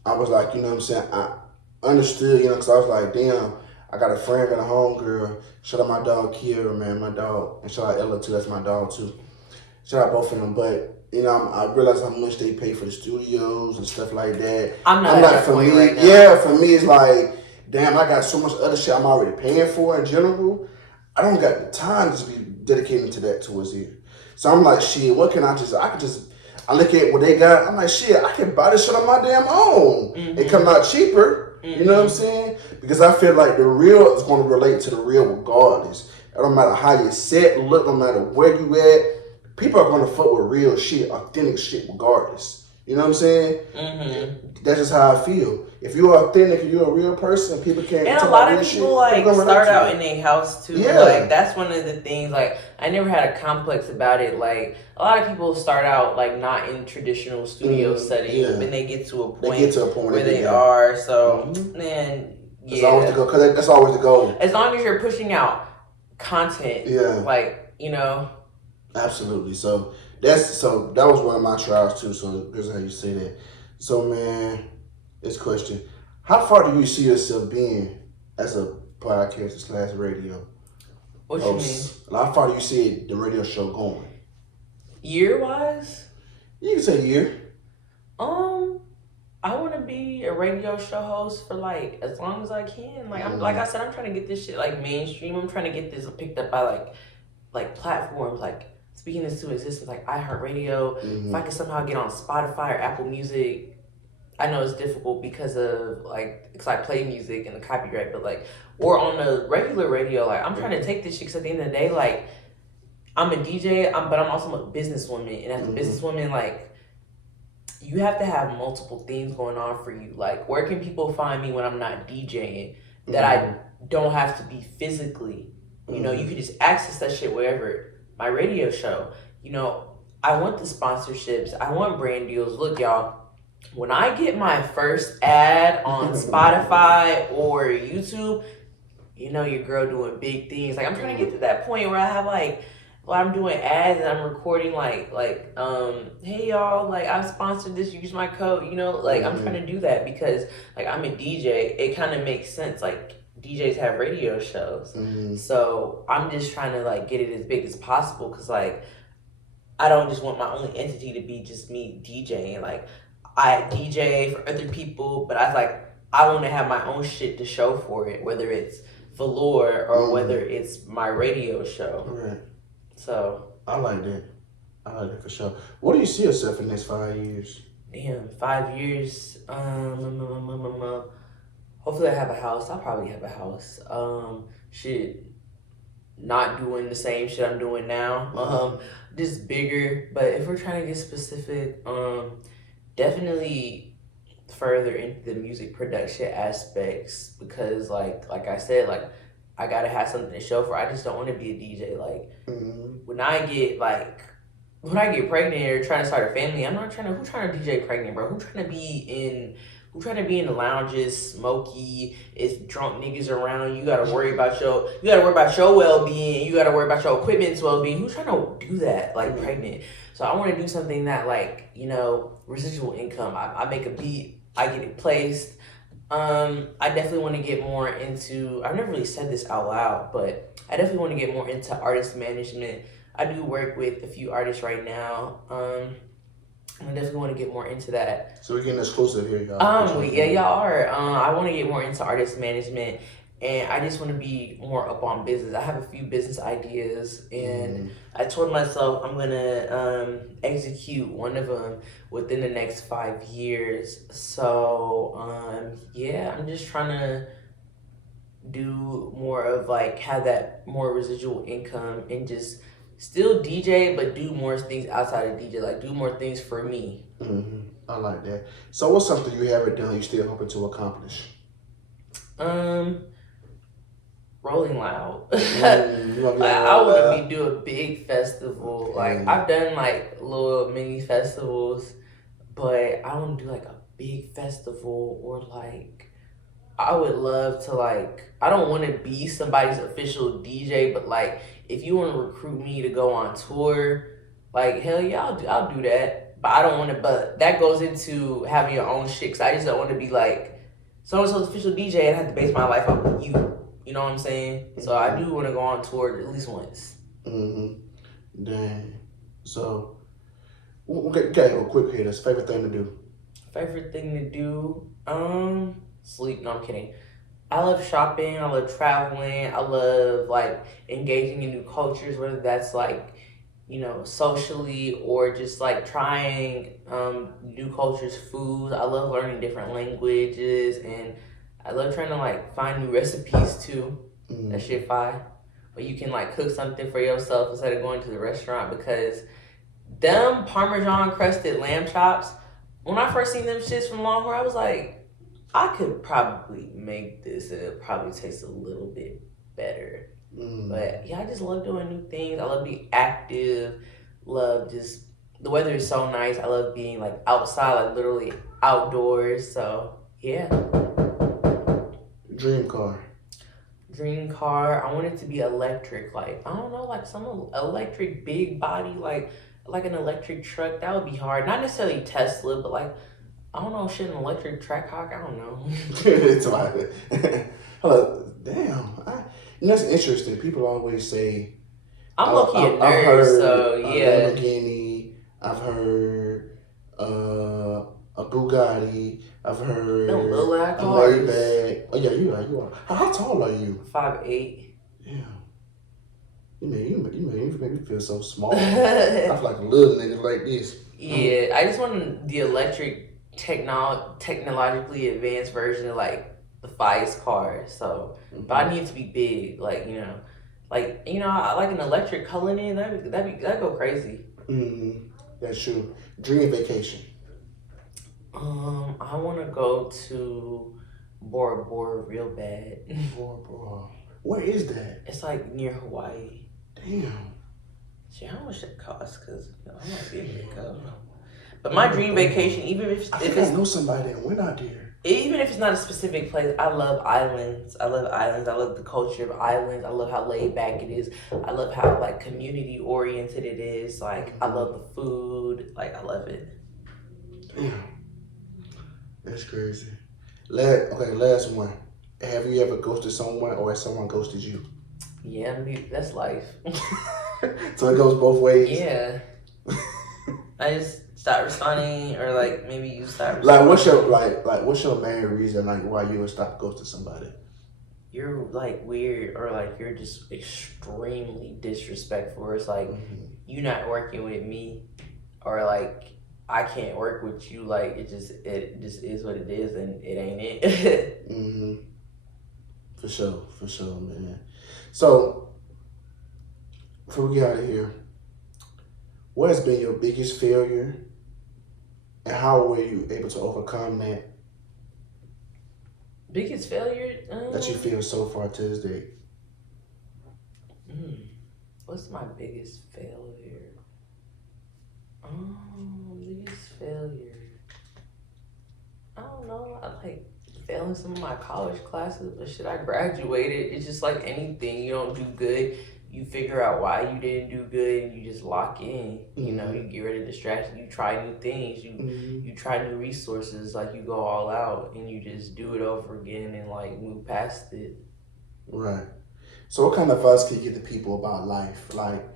I was like, you know what I'm saying? I understood, you know, because I was like, damn, I got a friend and a homegirl. Shout out my dog Kiera, man, my dog. And shout out Ella too, that's my dog too. Shout out both of them. But, you know, I realized how much they pay for the studios and stuff like that. I'm like, for me, right now. Yeah, for me, it's like, damn, I got so much other shit I'm already paying for in general. I don't got the time to be dedicating to that towards here. So I'm like, shit, what can I look at what they got. I'm like, shit, I can buy this shit on my damn own. It come out cheaper. You know what I'm saying? Because I feel like the real is going to relate to the real regardless. It don't matter how you set, look, no matter where you at. People are going to fuck with real shit, authentic shit regardless. You know what I'm saying? That's just how I feel. If you're authentic, if you're a real person, people can't. And a lot of people like start out in their house too. Yeah. Like that's one of the things. Like I never had a complex about it. Like a lot of people start out like not in traditional studio setting, and they get to a point where they are. So man, yeah, that's always the goal. As long as you're pushing out content, like you know. Absolutely. So that was one of my trials too. So here's how you say that. So man, this question: how far do you see yourself being as a podcaster / radio host? What you mean? How far do you see the radio show going? Year wise? You can say year. I want to be a radio show host for like as long as I can. Like like I said, I'm trying to get this shit like mainstream. I'm trying to get this picked up by like platforms like. Speaking this to existence, like iHeartRadio, if I could somehow get on Spotify or Apple Music, I know it's difficult because I play music and the copyright, but like, or on the regular radio, like I'm trying to take this shit because at the end of the day, like I'm a DJ, but I'm also a businesswoman, and as a businesswoman, like you have to have multiple things going on for you. Like, where can people find me when I'm not DJing that I don't have to be physically? You know, you can just access that shit wherever. My radio show, you know, I want the sponsorships. I want brand deals. Look, y'all, when I get my first ad on Spotify or YouTube, you know your girl doing big things. Like I'm trying to get to that point where I have I'm doing ads and I'm recording hey y'all, like I've sponsored this, use my code, you know, like I'm trying to do that because like I'm a DJ. It kind of makes sense. Like DJs have radio shows. So I'm just trying to like get it as big as possible because like I don't just want my only entity to be just me DJing. Like I DJ for other people, but I want to have my own shit to show for it, whether it's velour or whether it's my radio show. Right. So I like that for sure. What do you see yourself in the next 5 years? Damn, 5 years. Hopefully I have a house. I'll probably have a house. Shit, not doing the same shit I'm doing now. Just bigger. But if we're trying to get specific, definitely further into the music production aspects because like I said, like I gotta have something to show for. I just don't want to be a DJ. Like when I get pregnant or trying to start a family, I'm not trying to. Who trying to DJ pregnant, bro? Who trying to be in the lounges, smoky, it's drunk niggas around. You gotta worry about your well being. You gotta worry about your equipment's well being. Who's trying to do that like pregnant? So I want to do something that like residual income. I make a beat, I get it placed. I definitely want to get more into. I've never really said this out loud, but I definitely want to get more into artist management. I do work with a few artists right now. I definitely want to get more into that. So we're getting exclusive here, y'all. Yeah, y'all are. I want to get more into artist management, and I just want to be more up on business. I have a few business ideas, and I told myself I'm gonna execute one of them within the next 5 years. So yeah, I'm just trying to do more of like have that more residual income and just still DJ, but do more things outside of DJ. Like do more things for me. I like that. So what's something you haven't done you still hoping to accomplish? Rolling Loud. I want to do a big festival. Like I've done like little mini festivals, but I want to do like a big festival or like I would love to like. I don't want to be somebody's official DJ, but like if you want to recruit me to go on tour, like hell yeah, I'll do that. But I don't want to. But that goes into having your own shit. Cause I just don't want to be like so-and-so's official DJ and have to base my life off of you. You know what I'm saying? So I do want to go on tour at least once. Dang. So, okay, well, quick hitters. Favorite thing to do? Favorite thing to do? Sleep. No, I'm kidding. I love shopping. I love traveling. I love like engaging in new cultures, whether that's like, socially or just like trying new cultures, foods. I love learning different languages and I love trying to like find new recipes too. That shit fire. Or you can like cook something for yourself instead of going to the restaurant because them Parmesan crusted lamb chops, when I first seen them shits from Longhorn, I was like, I could probably make this and it probably tastes a little bit better. But yeah, I just love doing new things. I love being active. Love just, the weather is so nice. I love being like outside, like literally outdoors. So yeah. Dream car. I want it to be electric. Like, I don't know, like some electric big body, like an electric truck. That would be hard. Not necessarily Tesla, but like, I don't know, shit, an electric track hawk. I don't know. It's like, hello, damn. That's interesting. People always say, I'm low-key a nerd, so yeah. Lamborghini. I've heard a Bugatti. I've heard no little a Maybach. Oh yeah, you are. How tall are you? 5'8". Yeah. You make me feel so small. I feel like a little nigga like this. Yeah, I just want the electric technologically advanced version of like the Fiest car. So, but I need it to be big, like I like an electric Cullinan. That'd go crazy. That's true. Dream vacation. I want to go to Bora Bora real bad. Bora Bora. Where is that? It's like near Hawaii. Damn. See how much it costs? Cause I might be able to go. But my dream vacation, even if I know somebody that went out there. Even if it's not a specific place, I love islands. I love the culture of islands. I love how laid back it is. I love how like community oriented it is. Like I love the food. Like I love it. Damn. That's crazy. Last one. Have you ever ghosted someone or has someone ghosted you? Yeah, that's life. So it goes both ways? Yeah. I just stop responding or like maybe you stop responding. What's your main reason like why you would stop ghosting somebody? You're like weird or like you're just extremely disrespectful. Or it's like you not working with me or like I can't work with you. Like it just is what it is, and it ain't it. Mm-hmm. For sure, man. So before we get out of here, what has been your biggest failure, and how were you able to overcome that? Biggest failure That you feel so far to this day? What's my biggest failure? Biggest failure. I don't know. I like failing some of my college classes, but shit, I graduated. It's just like anything. You don't do good, you figure out why you didn't do good, and you just lock in. You know, you get rid of distractions. You try new things. You try new resources. Like you go all out, and you just do it over again, and like move past it. Right. So what kind of advice can you give the people about life? Like,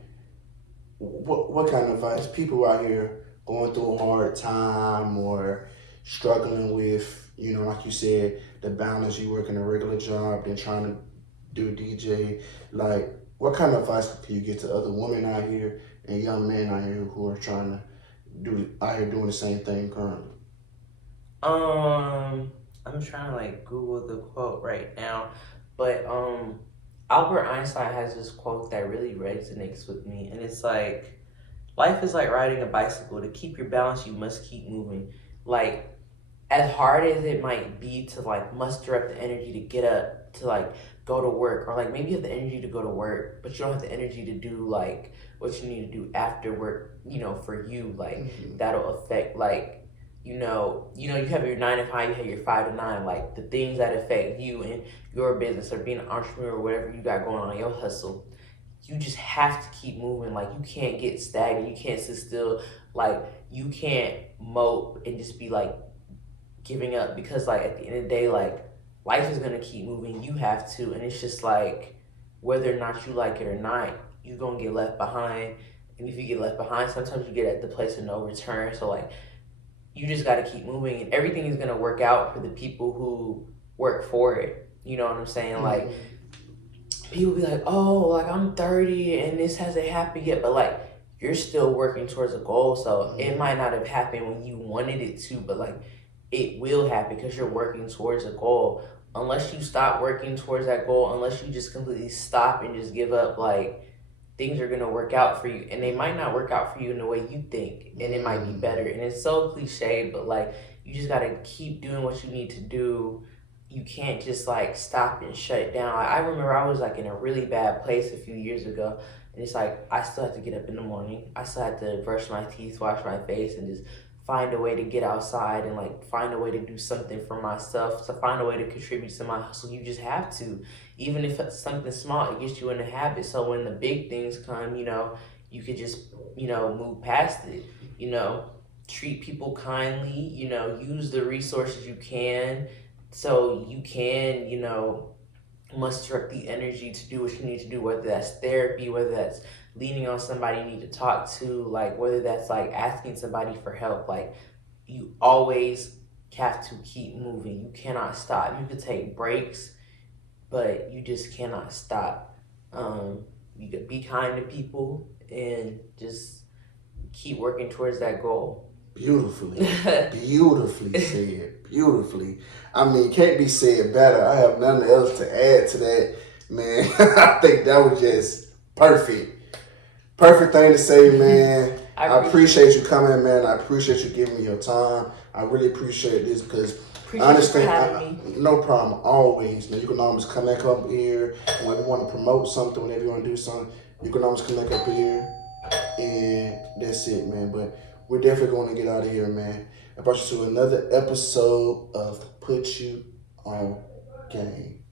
what kind of advice? People out here going through a hard time or struggling with, you know, like you said, the balance, you working a regular job, then trying to do DJ. Like, what kind of advice can you give to other women out here and young men out here who are trying to doing the same thing currently? I'm trying to like Google the quote right now, but Albert Einstein has this quote that really resonates with me, and it's like, life is like riding a bicycle. To keep your balance, you must keep moving. Like, as hard as it might be to like muster up the energy to get up, to like go to work, or like maybe you have the energy to go to work, but you don't have the energy to do like what you need to do after work, you know, for you, like that'll affect like, you have your 9 to 5, you have your 5 to 9, like the things that affect you and your business or being an entrepreneur or whatever you got going on, your hustle. You just have to keep moving. Like you can't get stagnant. You can't sit still. Like you can't mope and just be like giving up, because like at the end of the day, like life is gonna keep moving. You have to, and it's just like whether or not you like it or not, you're gonna get left behind. And if you get left behind, sometimes you get at the place of no return. So like, you just got to keep moving, and everything is going to work out for the people who work for it. You know what I'm saying? Like, people be like, oh, like I'm 30 and this hasn't happened yet, but like, you're still working towards a goal. So it might not have happened when you wanted it to, but like, it will happen because you're working towards a goal. Unless you stop working towards that goal, unless you just completely stop and just give up, like, things are gonna work out for you, and they might not work out for you in the way you think, and it might be better. And it's so cliche, but like, you just gotta keep doing what you need to do. You can't just like stop and shut it down. I remember I was like in a really bad place a few years ago, and it's like I still had to get up in the morning. I still had to brush my teeth, wash my face, and just find a way to get outside and like find a way to do something for myself, to find a way to contribute to my hustle. You just have to. Even if it's something small, it gets you in a habit. So when the big things come, you could just, move past it, treat people kindly, use the resources you can, so you can, muster up the energy to do what you need to do, whether that's therapy, whether that's leaning on somebody you need to talk to, like whether that's like asking somebody for help. Like, you always have to keep moving. You cannot stop. You could take breaks, but you just cannot stop. You could be kind to people and just keep working towards that goal. Beautifully said. Beautifully. I mean, can't be said better. I have nothing else to add to that, man. I think that was just perfect. Perfect thing to say, man. I appreciate you coming, man. I appreciate you giving me your time. I really appreciate this because I understand. No problem. Always. Now, you can always come back up here. When you want to promote something, whenever you want to do something, you can always come back up here. And that's it, man. But we're definitely going to get out of here, man. I brought you to another episode of Put You On Game.